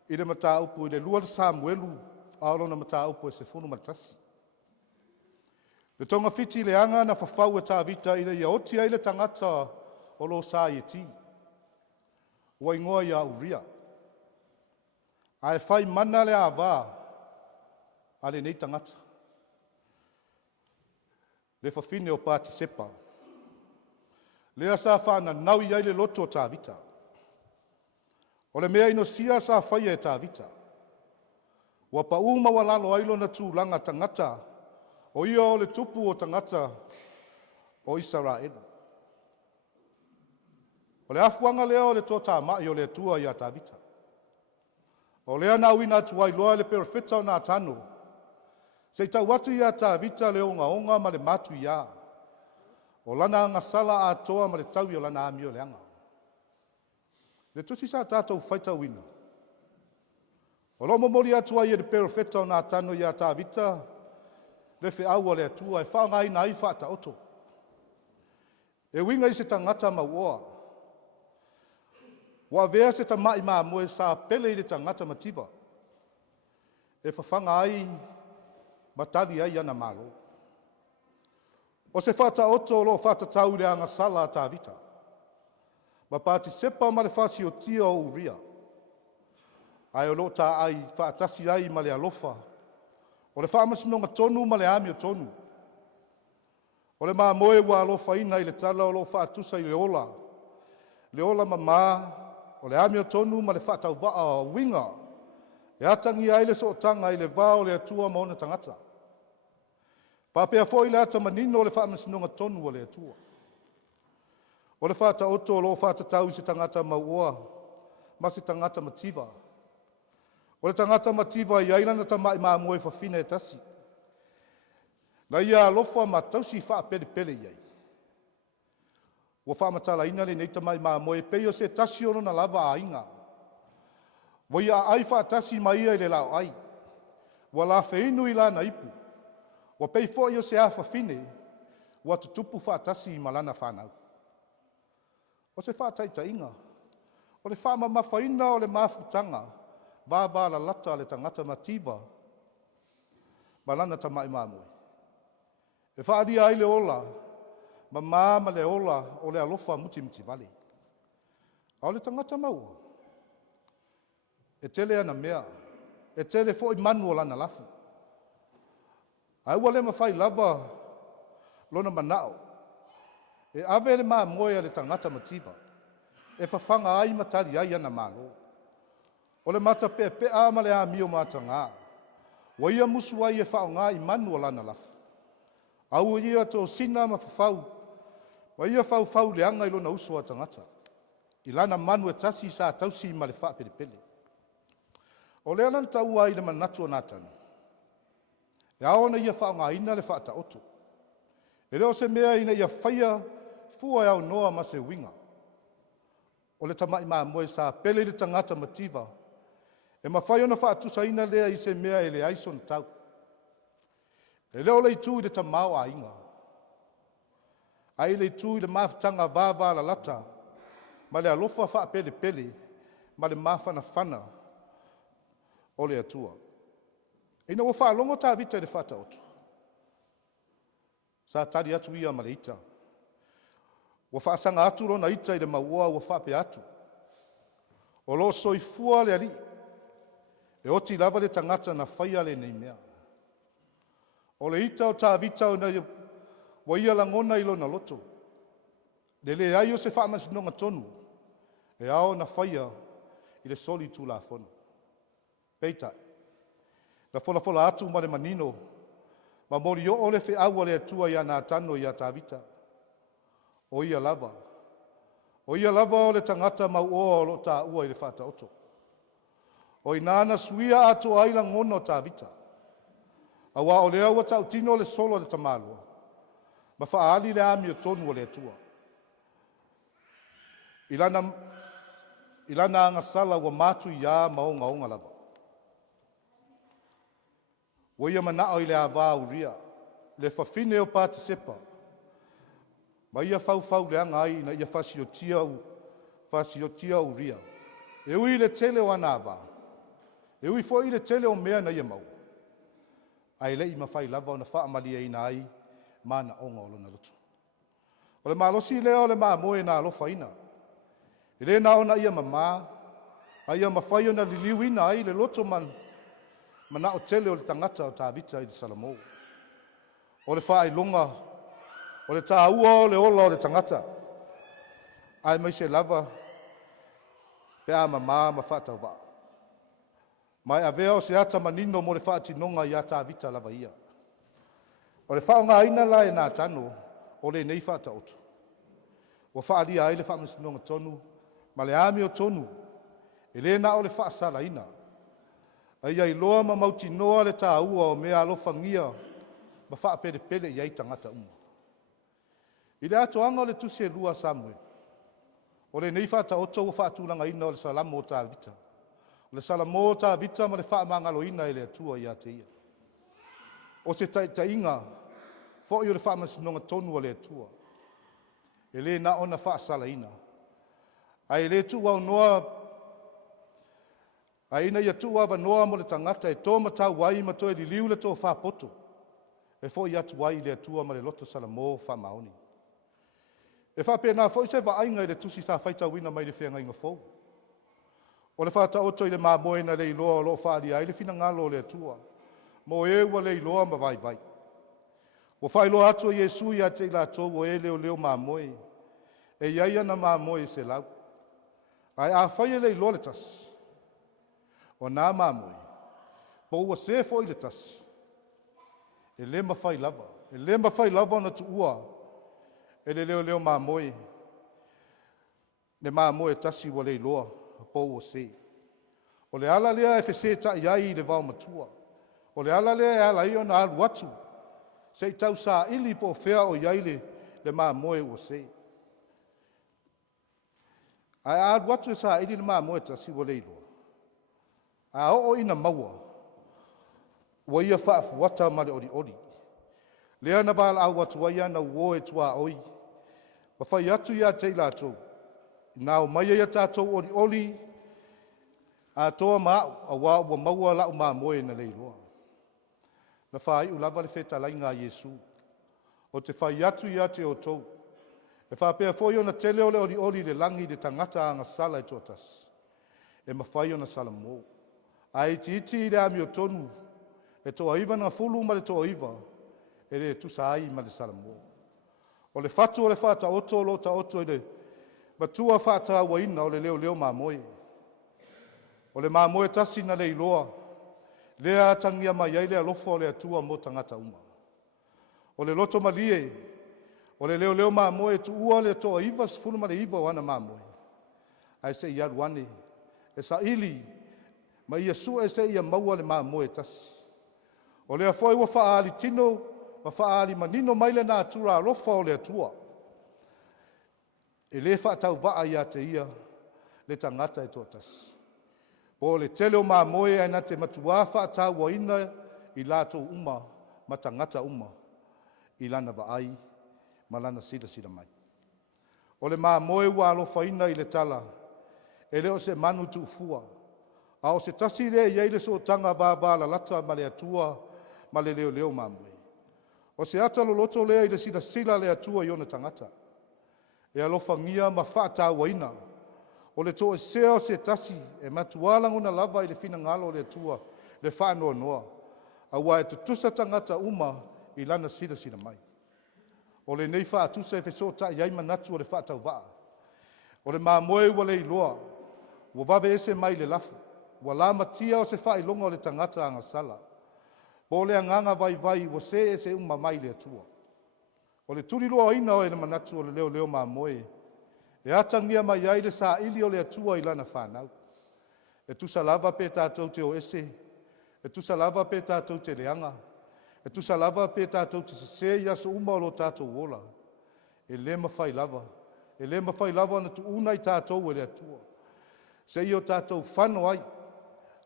i le mata upu i le lua le Samuelu aolo na mata upu e se funu matasi. Le tonga fiti le anga na whawhau e tā vita i le iaoti ai le tangata o lo Sā i ti. Ua ingoa i auria. A e whai mana le awā a le nei tangata. Le whawhine o pāti sepa. Lea sa whana nau i ai le loto o tā vita. O le mea ino sia sa whaia e tā vita. Ua pa uma wa lalo ailo na tūlanga tangata o ia o le tupu o tangata o Israelu. O le afuanga lea o le tō tā mai o le atua i a tā vita. O lea na uina atu ai loa le perofeta o nā tano. Se i tau atu i a tā vita le onga ma le matu i a. O lana anga sala a toa ma le tau i o lana ami o le anga. Le tusi sa tātou whaitauina. O lo momori atu ai e le perofeta o nā tano i a tā vita. Le fe au o le atua e whaangai na i whaata oto. E winga i se tangata mauoa. Wa vea se tamai Mamoe sa pele i le tangata mativa. E whawhanga ai matari ai ana malo. O se whata oto lo whata tau le anga sala a tā vita. Ma pāti sepa ma le whasi o tia o uria. Ai o lo tā ai whaatasi ai ma le alofa. O le whaamasinonga tonu ma le ami o tonu. O le Mamoe wa alofaina i le tala o lo whaatusa i le ola. Le ola ma o le ami o tonu ma le whaatau waa o winga. E atangi ai le sootanga i le vao le atua ma ona tangata. Papea fo i le ata manino o le whaamasinonga tonu o le atua. O le whata oto o lo whata tau i se tangata mauoa, ma se tangata mativa. O le tangata mativa i ailana tamai Mamoe whawhine e tasi. Na ia alofa ma tausi wha pele pele iai. Ua whaamatala ina le nei tamai Mamoe pei o se tasi ono na lava a inga. Wa ia ai whaatasi mai ia i le lao ai. Wa la feinu i la na ipu. Wa pei fo i o se a whawhine, wa tutupu whaatasi i malana whanau. O se whaataita inga. O le whaamamafaina o le mafutanga, vāvā la lata le tangata mativa, malana tamai Mamoe. E whaaria ai le ola, ma māma le ola o le alofa muti vale. Au le tangata maua. E tele ana mea, e tele fo i manu o lana lafu. Ai wale mawhai lava lona manao. E ave le Mamoe le tangata mativa. E whawhanga ai matari ai ana malo. O le mata pe ama le ami o matanga. Wa ia musu ai e whaonga i manu o lana lafu. Au ia to sina ma whawhau. Wa ia whau le anga i lona uso a tangata. I lana manu e tasi sa tausi ma le wha pele. O le anan tau ai le manatu o natanu. E aona ia whaonga ina le Faitoto'a. E leo se mea ina ia whaia fua e au noa ma se winga. O le tamai Mamoe sa pele le tangata mativa. E mawhai ona whaatusa ina lea i se mea e le aison tau. E leo le itu i le tamau a inga. Ai le itu i le mafutanga vāvā la lata. Ma le alofa wha pele, ma le mafana whana. o le atua. Ina ua whaalongo tā vita i le whataotu. Sa tari atu ia ma le ita. Ua whaasanga atu rona ita i le maua ua whape atu. O lo soifua le ali. E oti lava le tangata na whaia le nei mea. O le ita o tā vita o na wa ia langona ilo na loto. Le ai o se whaamasinonga tonu. E ao na whaia i le soli tu la fono. Peitai. Na fola atu ma le manino. Ma mori o le aua le atua ia nā tano ia tā vita. O ia lava. O ia lava o le tangata mau o lo tā ua i le whataoto. O i nāna suia ato aila ngono tā vita. Awa o le aua tau tino le solo le tamalua. Ma whaali le ami o tonu o le atua. Ilana anga sala ua mātū ia maonga onga lava. Wa ia manao i le awa uria. Le whawhine o pāti sepa. Ma ia fau le anga ai na ia fasiotia uria. E ui le tele o ana awa. E ui fo i le tele o mea na ia mau. Ai le i mawhai lava o na whaamalia ina ai mana onga o lona lotu. O le mālosi leo le Mamoe na alofaina. I le na ona ia mamā. A ia mawhai o na liliu ina ai le loto mana o tele o le tangata o tā vita i le Solomua. O le whaai lunga. O le tā ua o le ola o le tangata. Ai mai se lava. Pe a mamā ma whaatau waa. Mai a vea o se ata manino mo le whaatinonga i a tā vita lava ia. O le whaonga ina la e nā tano o le nei whaataotu. O whaalia ai le whaamasinonga tonu. Ma le ami o tonu. E le na o le whaasala ina. Ai ai loa ma mauti noa le tā ua o mea alofa ngia. Ma whaapere pele i ai tangata uma. I le ato anga o le tusi e lua Samuel. O le nei whaataotu o whaatulanga ina o le salamo o tā vita. O le salamo o tā vita ma le whaamangalo ina e le atua i a te ia. O se tainga, fo i o le whaamasinonga tonu o le atua. E le na ona whaasala ina. Ai le tu au noa, ai ina ia tu wa noa mo le tangata e tō matau wai ma tō e li liu le tō whapoto. E fo i atu wai le atua ma le loto salamo whamaoni. E whapena fo i se ainga i le tusi sa whaitau wina mai le whianga inga fou. O le whataoto i le Mamoe na le iloa o lo whaari ai le fina ngalo o le atua. Mo e ua le iloa ma vai. O whailoa atu i Jesu i a te ila tō o e leo Mamoe. E iaia na Mamoe se lau. Ai a whai le iloa le tas. O nā Mamoe. Po ua se fo i le tas. E le mawhai lava. E le mawhai lava na tu ua. E le leo Mamoe. Le Mamoe tasi wa le iloa. Po ua se. O le ala lea e whese ta iai le vau matua. O le ala lea e ala io na alu atu. Se i tau sa ili po whea o iai le Mamoe ua se. Ai alu atu e sa ili le Mamoe tasi wa le iloa. A o ina maua. Wa ia whaafuata ma le ori. Lea na wala au atu wa ia na uo e tua oi. Ma whai atu ia te ila atu. Nā o mai ia tātou ori a toa maa a wā ua maua lau Mamoe na leiloa. Na whai u lava le whetalai ngā Jesu. O te whai atu ia te o tau. E whapea fōi o na tele o le ori le langi le tangata a ngā sala e tōtas. E mawhai o na Solomua. A iti i le ami o tonu. E toa iwa ngā fulu ma le toa iwa. E le tusa ai ma le Solomua. O le whatu o le whata oto lo ta oto i le matua whata wa ina o le leo Mamoe. O le Mamoe tasi na le iloa. Lea atangia mai ai le alofa o le atua mo tangata uma. O le loto malie. O le leo Mamoe tu ua le toa iwa sifunu ma le iwa wana Mamoe. Ai se ia ruane. E sa ili. Ma ia su e se ia maua le Mamoe tasi. O le afoi wa whaali tino. Ma whaali manino mai le nā tura alofa o le atua. E le whaatau waa ia te ia. Le tangata e tōtas. Po le tele o Mamoe ai na te matua whaatau wa ina i lato uma, ma tangata uma, i lana waai, ma lana sida mai. O le Mamoe ua alofaina i le tala, e leo se Manatu fua, A o se tasi rea iai le so tanga vāvā la lata ma le atua ma le leo leo Mamoe. O se ata lo loto lea i le sila le atua i ona tangata. E alofa ngia ma whaata waina. O le to e seo se tasi e matuala nguna lava i le fina ngalo le atua le whaanoa noa. A wa e tutusa tangata uma i lana sila mai. O le nei whaatusa e feso ta iai manatu o le whaatau waa. O le Mamoe ua le iloa. Ua vave ese mai le lafu. Ua la matia o se whailonga o le tangata anga sala. Po le anganga vai ua se e se uma mai le atua. O le turi loa ina o e le manatu o le leo Mamoe. E atangia mai ai le sa ili o le atua i lana whanau. E tusa lava pe tātou te o ese. E tusa lava pe tātou te leanga. E tusa lava pe tātou te se i aso uma o lo tātou wola. E le mawhai lava. E le mawhai lava na tu unai tātou e le atua. Se i o tātou whano ai.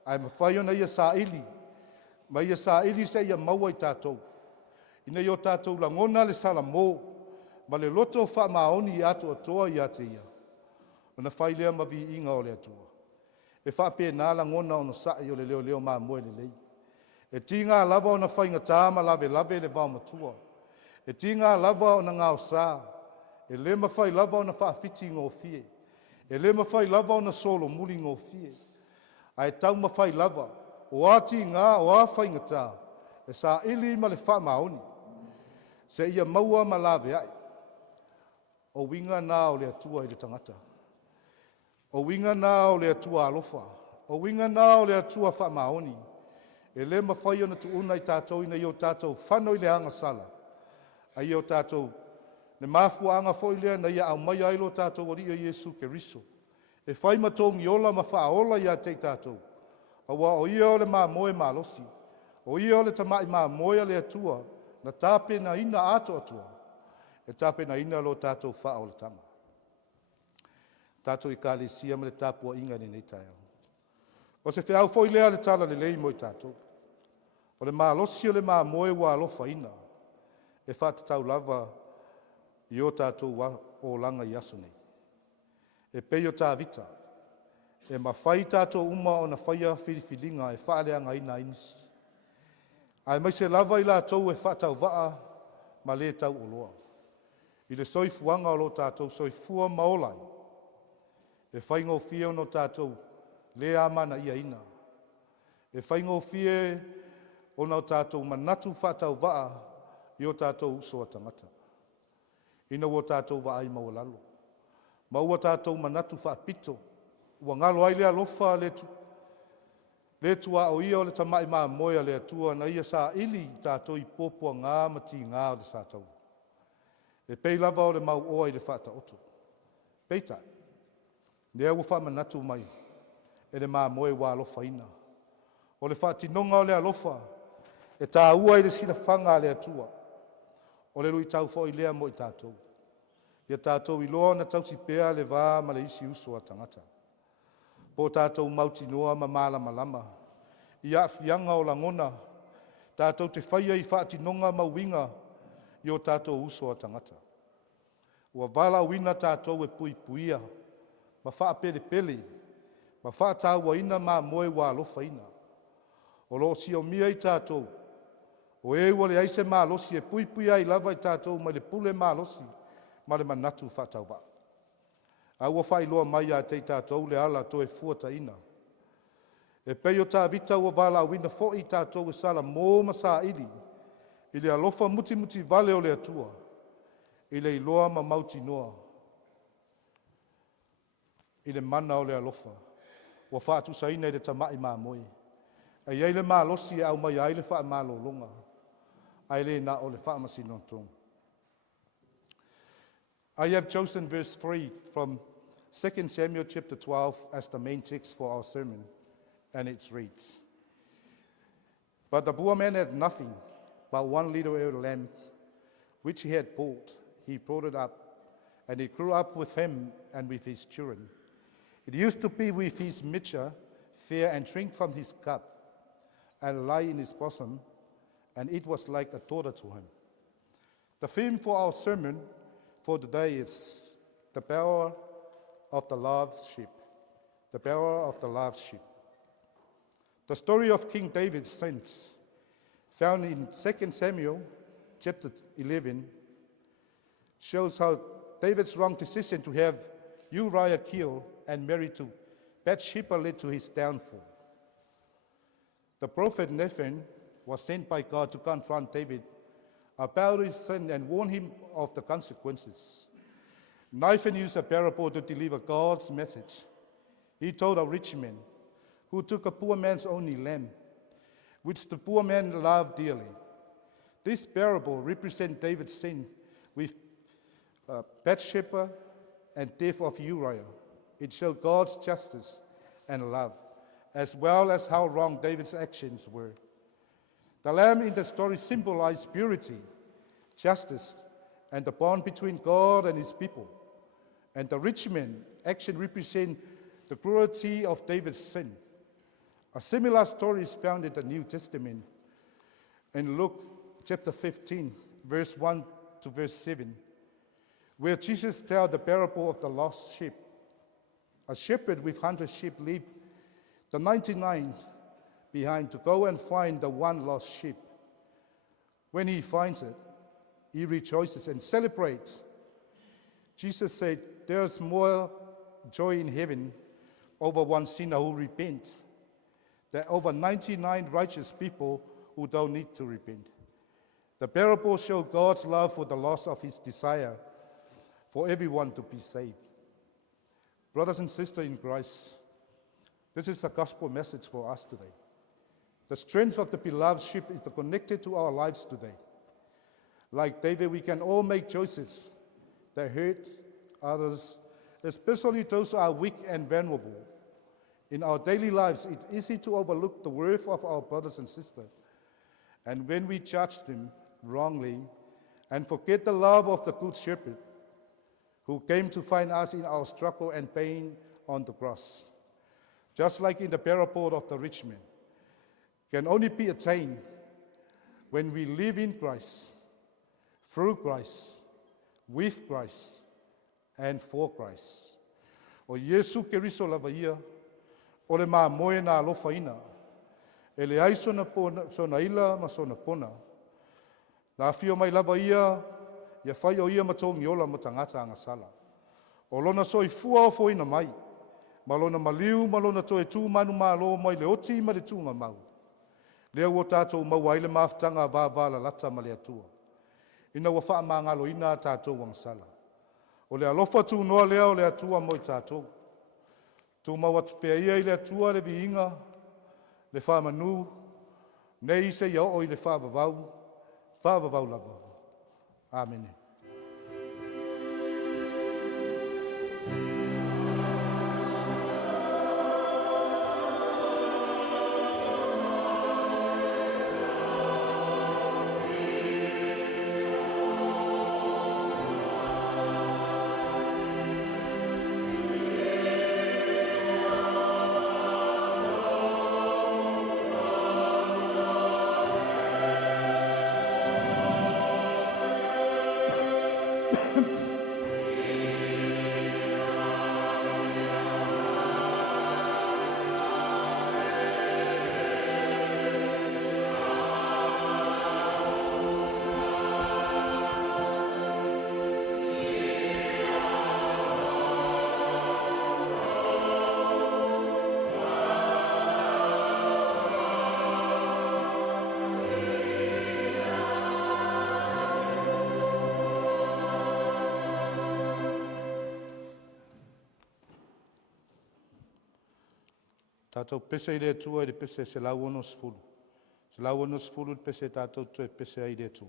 Ai mawhai ona ia sa ili. Ma ia sa ili se ia maua i tātou. Ina i o tātou la ngona le sala mō. Ma le loto wha maoni i ato atoa i ate ia. Ona whai lea mavi inga o le atua. E wha pe nā la ngona o no sa'i o le leo Mamoe le lei. E tinga lava o na whainga tāma lave le vau matua. E tinga lava o na Aso Sā. E le mawhai lava o na whaafiti ngō fie. E le mawhai lava o na Solomua ngō fie. Ai tau mawhai lava o ati ngā o a whainga tā. E sa ili ma le wha maoni. Se ia maua ma lave ai. O winga nā o le atua i le tangata. O winga nā o le atua alofa. O winga nā o le atua wha maoni. E le mawhai ona tu una i tātou ina i o tātou whanau i le anga sala. A i o tātou ne mafua anga fo i lea na ia au mai ailo tātou o ria Iesu Keriso. E whai matongi ola ma wha ola i a te tātou. A wa o ia o le Mamoe mālosi. O ia o le tamai Mamoe le atua na tāpe na ina ato atua. E tāpe na ina lo tātou wha o le tama. Tātou i kālesia ma le tāpua inga ni nei tae au. O se whiau fo i lea le tala le lei mo i tātou. O le mālosi o le Mamoe wa alofaina. E whātatau lava i o tātou o langa i aso nei. E pei o tā vita. E mawhai tātou uma o na whaia whiriwhilinga e whaaleanga ina inisi. Ai mai se lava i la tau e whatau waa ma le tau o loa. I le soifuanga o lo tātou soifua maolai. E whaingo fie o no tātou le amana ia ina. E whaingo fie o no tātou manatu whatau waa i o tātou uso a tangata. Ina o tātou waa i maulalo. Ma ua tātou manatu whaapito. Ua ngalo ai lea lofa le tua o ia o le tamai Mamoe le atua na ia sa ili tātou i popua ngā mati ngā o le sātau. E pei lava o le mau oa i le Faitoto'a. Peitai. Nea ua whamanatu mai. E le Mamoe wa alofaina. O le whaatinonga o le alofa. E tā ua i le sila whanga le atua. O le lui tau fo i lea mo i tātou. Ia tātou i loa na tau si pea le vā ma le isi uso a tangata. Po tātou mauti noa ma malama. Ia fianga o langona. Tātou te whaia i whaatinonga mauinga i o tātou uso a tangata. Ua vala wina tātou e puipuia. Ma whaapele pele. Ma whaataua ina Mamoe wa alofaina. O lo si o mia i tātou. O e ua le aise mālosi e puipuia i lava i tātou ma le pule mālosi. Ma le manatu whatau wa. A ua whai loa mai a te tātou le ala to e fuata ina. E pei o tā vita ua vala wina fo i tātou e sala mō masa ili. I le alofa muti vale o le atua. I le iloa ma mauti noa. I le mana o le alofa. Ua whaatu saina i le tamai Mamoe. E iei le mālosi e au mai ai le wha malo longa. Ai le na o le wha masinontonga. I have chosen verse 3 from 2 Samuel chapter 12 as the main text for our sermon, and it reads, But the poor man had nothing but 1 little lamb, which he had bought. He brought it up, and it grew up with him and with his children. It used to be with his mitcher, fair and drink from his cup, and lie in his bosom, and it was like a daughter to him. The theme for our sermon for today is the power of the love sheep. The power of the love sheep. The story of King David's sins, found in 2 Samuel chapter 11, shows how David's wrong decision to have Uriah killed and married to Bathsheba led to his downfall. The prophet Nathan was sent by God to confront David about his sin and warn him of the consequences. Nathan used a parable to deliver God's message. He told a rich man who took a poor man's only lamb, which the poor man loved dearly. This parable represents David's sin with Bathsheba and death of Uriah. It showed God's justice and love, as well as how wrong David's actions were. The lamb in the story symbolized purity, justice, and the bond between God and his people. And the rich man's action represents the cruelty of David's sin. A similar story is found in the New Testament in Luke chapter 15, verse 1 to verse 7, where Jesus tells the parable of the lost sheep. A shepherd with 100 sheep leaves the 99 behind to go and find the one lost sheep. When he finds it, he rejoices and celebrates. Jesus said, "There's more joy in heaven over one sinner who repents than over 99 righteous people who don't need to repent." The parable shows God's love for the loss of his desire for everyone to be saved. Brothers and sisters in Christ, this is the gospel message for us today. The strength of the beloved sheep is connected to our lives today. Like David, we can all make choices that hurt others, especially those who are weak and vulnerable. In our daily lives, it's easy to overlook the worth of our brothers and sisters. And when we judge them wrongly and forget the love of the Good Shepherd who came to find us in our struggle and pain on the cross, just like in the parable of the rich man, can only be attained when we live in Christ, through Christ, with Christ, and for Christ. O Yesu Keriso lava ia, o le Mamoe na alofaina, e le ai sona ila ma sona pona. Na fio mai lava ia whai o ia matongi ola ma tangata angasala. O lona soifua o foina mai, ma lona maliu, ma lona toe tū manu mālo mai le oti ma le tūnga mau. Lea ua tātou mau ai le maafutanga vāvala lata ma le atua. Ina ua wha mangalo ina tātou angasala. O le alofa tū noa lea o le atua mo i tātou. Tū mau atu pēa ia i le atua le viinga, le whamanu, nei se iau o i le whavavau lava. Amen. Tātou pese i rea tua i le pese se lau ono sifuru. Se lau ono sifuru le pese tātou tue pese i rea tua.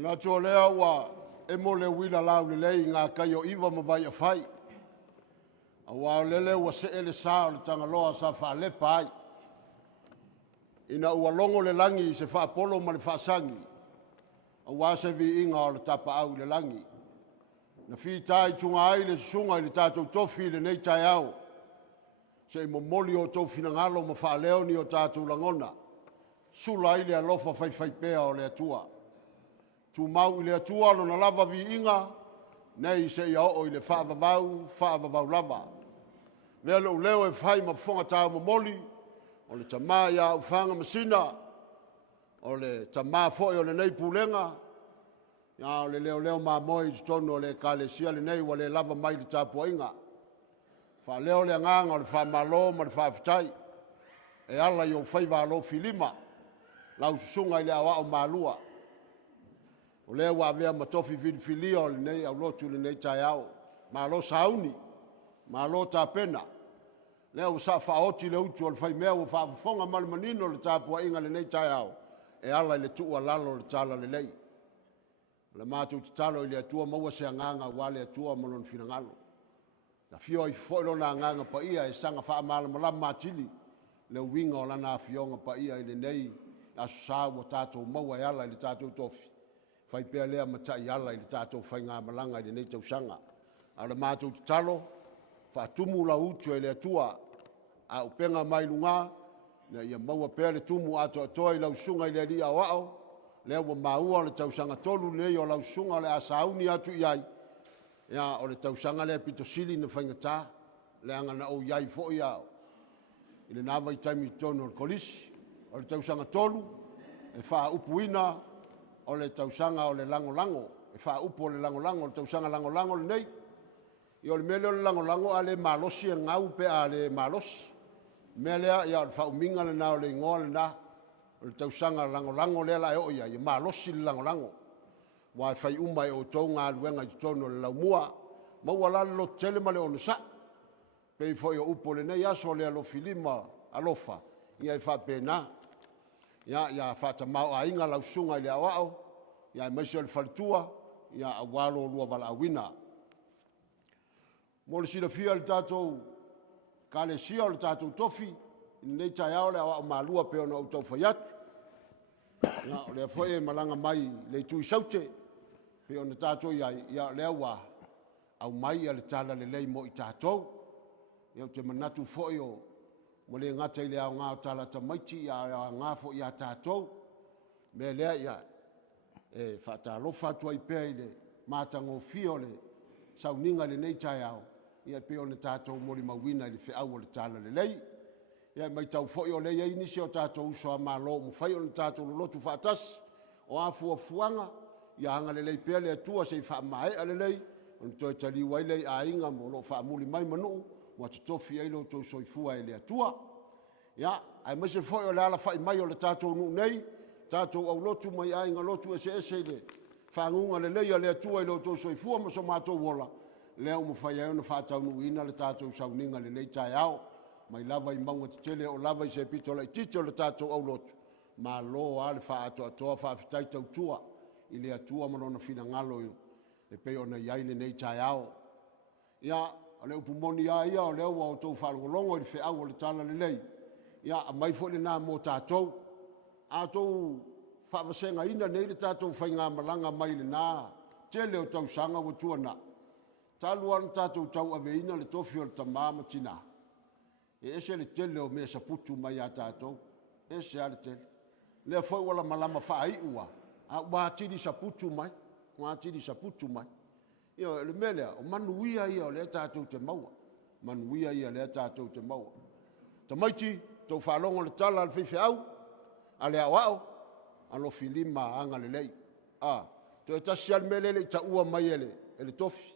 Manatu lea ua e mole wila lau le lei ngā kai o iwa mawai a whai. A wao lele ua se ele sā o le Tagaloa sa wha Alipa ai. Ina ua longo le langi se wha apolo ma le wha sangi. A wā se vi inga o le tapa au le langi. Na whi tai tunga ai le sunga i le tātou tofi le nei tai au. Se i momoli o tau finangalo ma wha leo ni o tātou langona. Sula i le alofa whai pea o le atua. Tu mau i le atua lo na lava vi inga, nei se ia o i le whaavavau lava. Mea leo e whai ma whonga tāu momoli, o le tamā ia ufanga masina, o le tamā fo o le nei Pulega, ia o le leo Mamoe i tono le kalesia le nei wa le lava mai le tāpua inga. Wha leo le nganga o le Faimalo ma le whaafitai, e ala i o whaivalo filima, lau susunga i le awa o Mālua. O lea wa vea matofi filio le nei au lotu le nei tai au. Malo sauni, malo tapena. Lea wa sa faoti le utu o le whaimea wa whaafonga malmanino le tāpua inga le nei tai au. E ala i le tua lalo le tala le lei. Le Matū te talo i le atua maua se anganga wa le atua malon finangalo. Na fio i foilo na anganga pa ia e sanga wha amala malam matili. Le winga o lana fionga pa ia i le nei Aso Sā wa tātou maua e ala i le tātou tofi. Fai pea lea matai ala i le tātou whai ngā malanga i le nei tausanga. A le Matū te talo, wha tumu la utu e le atua, a upenga mai lunga, na ia maua pea le tumu Oto'otoga i lausunga i le lia o ao, lea wa maua o le tausanga tolu nei o lausunga le asauni atu iai, ia o le tausanga le pitosili na whaingatā, le angana o iai fo i ao. I le nawa i taimi tono o kolisi, o le tausanga tolu, e wha upuina, o le tausanga o le lango, e wha upo o le lango, le tausanga lango le nei. I o le mele o le lango a le mālosi e ngau pe a le mālosi. Melea i a le whauminga le nao le ingoa le na, o le tausanga lango le la e o ia, i mālosi le lango. Wa e whai uma e o tau ngā luenga i tono le Laumua, maua la lo tele ma le ono sa. Pe i fo i o upo le nei aso le alofilima alofa, ia i wha pēnā. Ia whata mau a inga lausunga i le awao, ia i maisi o le whalitua, ia a walo lua wala awina. Mo le sila fia le tātou, ka le sia o le tātou tofi, nei tai ao le awao Mālua pe ona outau whai atu. Ia o le afoe malanga mai le tui saute, pe ona tātou ia le awa, au mai a le tala le lei mo i tātou. Ia te manatu foe o, mo le ngata i le au ngā tala tamaiti ia ngā fo ia tātou. Me lea ia e whaatalofa atua i pēa i le mātango fio le Sauniga le nei tai au. Ia pēo le tātou mori mawina i le whiau o le tala le lei. Ia mai tau fo'i o lei e inisi o tātou uso a Malo mo whai o le tātou lotu whaatas o a fuanga. Ia hanga le lei pēa le atua se i whaamae a le lei. O ni toi tali wai lei a inga mo lo whaamuli mai manu. Wa te tofi ei lo tau soifua e le atua. Ia, ai mase foi o le ala whai mai o le tātou nu nei, tātou au lotu mai a inga lotu ese le whangunga le leia le atua i lo tau soifua ma so mātou wola. Lea umu whai au na whātau nu ina le tātou Sauniga le nei tai au, mai lava i maunga te tele o lava i se pitola i tite o le tātou au lotu. Malo a le Faitoto'a whaafitai tau tua, i le atua marona fina ngalo e pei o na iai le nei tai au. Ia, o le upumoni a ia o le ua o tau whalongolongo i le whiau o le tala le lei. Ia, a mai fo le nā mō tātou. A tau whaawasenga ina nei le tātou whai ngā malanga mai le nā. Tele o tau sanga o tuana. Talu an tātou tau ave ina le tofi o le tamama tina. E ese le tele o mea saputu mai a tātou. Ese a le tele. Lea fwai wala malama whaai ua. A wātiri saputu mai. Wātiri saputu mai. Ia le melea, o manuia ia o le tātou te maua. Manuia ia le tātou te maua. Ta maiti, tau whalongo le tala le whiwhi au, a le awao, alo filima anga le lei. To e tasi al mele le ta ua mai ele tofi.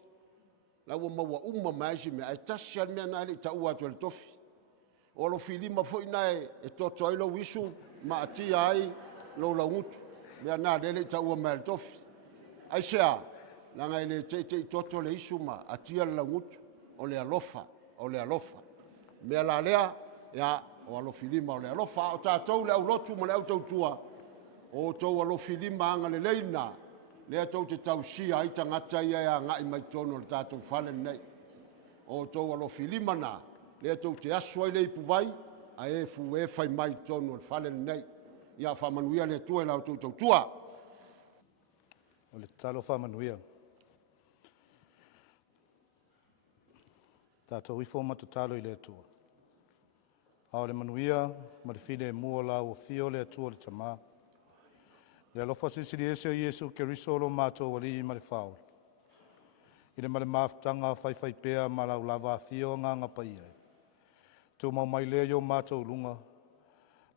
La ua maua uma maisi me, ai tasi al mea na le ta ua to le tofi. O alo filima fo inae e toto ai lo wisu, ma atia ai lo la ngutu. Mea na le ta ua mai le tofi. Ai sea, langa ele te toto le isu ma atia la ngutu, o le alofa. Mea la lea, ia o alofilima o le alofa o tātou le au lotu ma le au tautua o tau alofilima anga le leina lea tau te tau sia ai tangata ia ea ngai mai tono le tātou whale nei. O tau alofi limana, lea tau te aso ai le ipu vai, a e fu e fai mai tono le whale nei. Ia whamanuia le tua e lau tau tua. O le talo whamanuia. Tātou ifo matatalo i le tua. Ao le manuia, ma le fine mua la o fio le atua le tamā. Le alofa sisiri ese o Iesu ke riso lo mātou wali ma le whao. I le male maafutanga whai pēa ma lau lava fio ngā ngapa ia. Tū mau mai lea yo mātou lunga.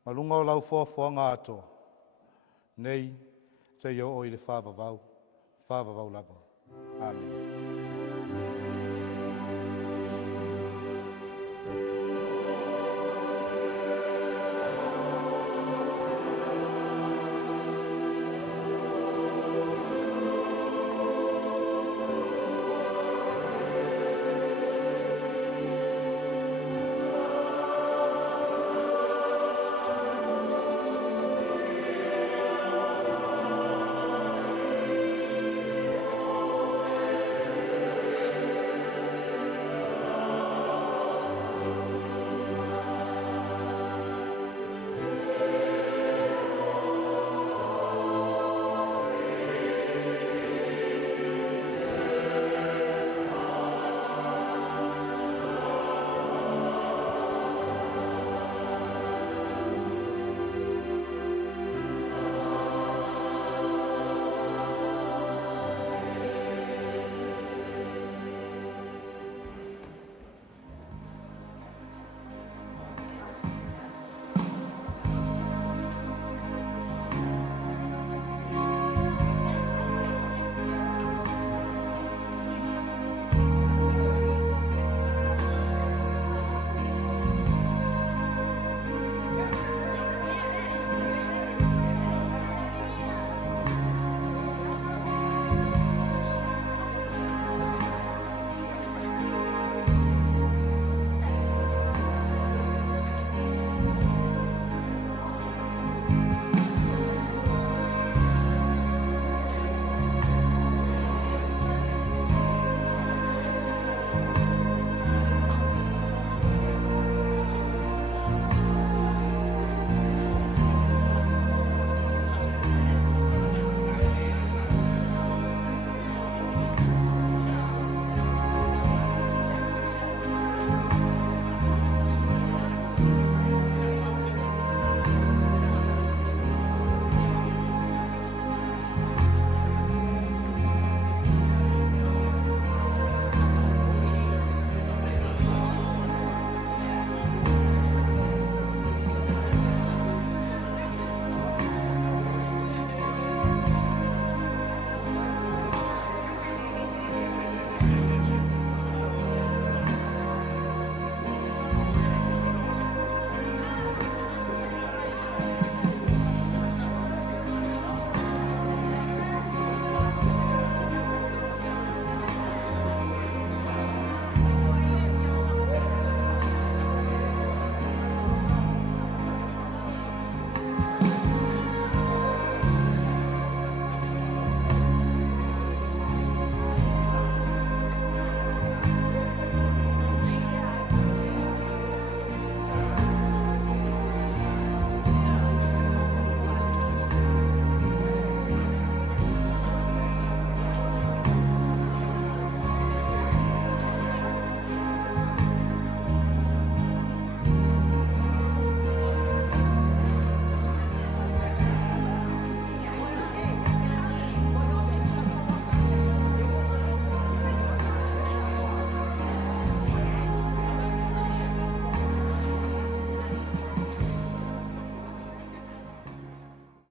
Ma lunga o lau fua ngā atoa. Nei, te yo o i le whāvavau lava. Amen.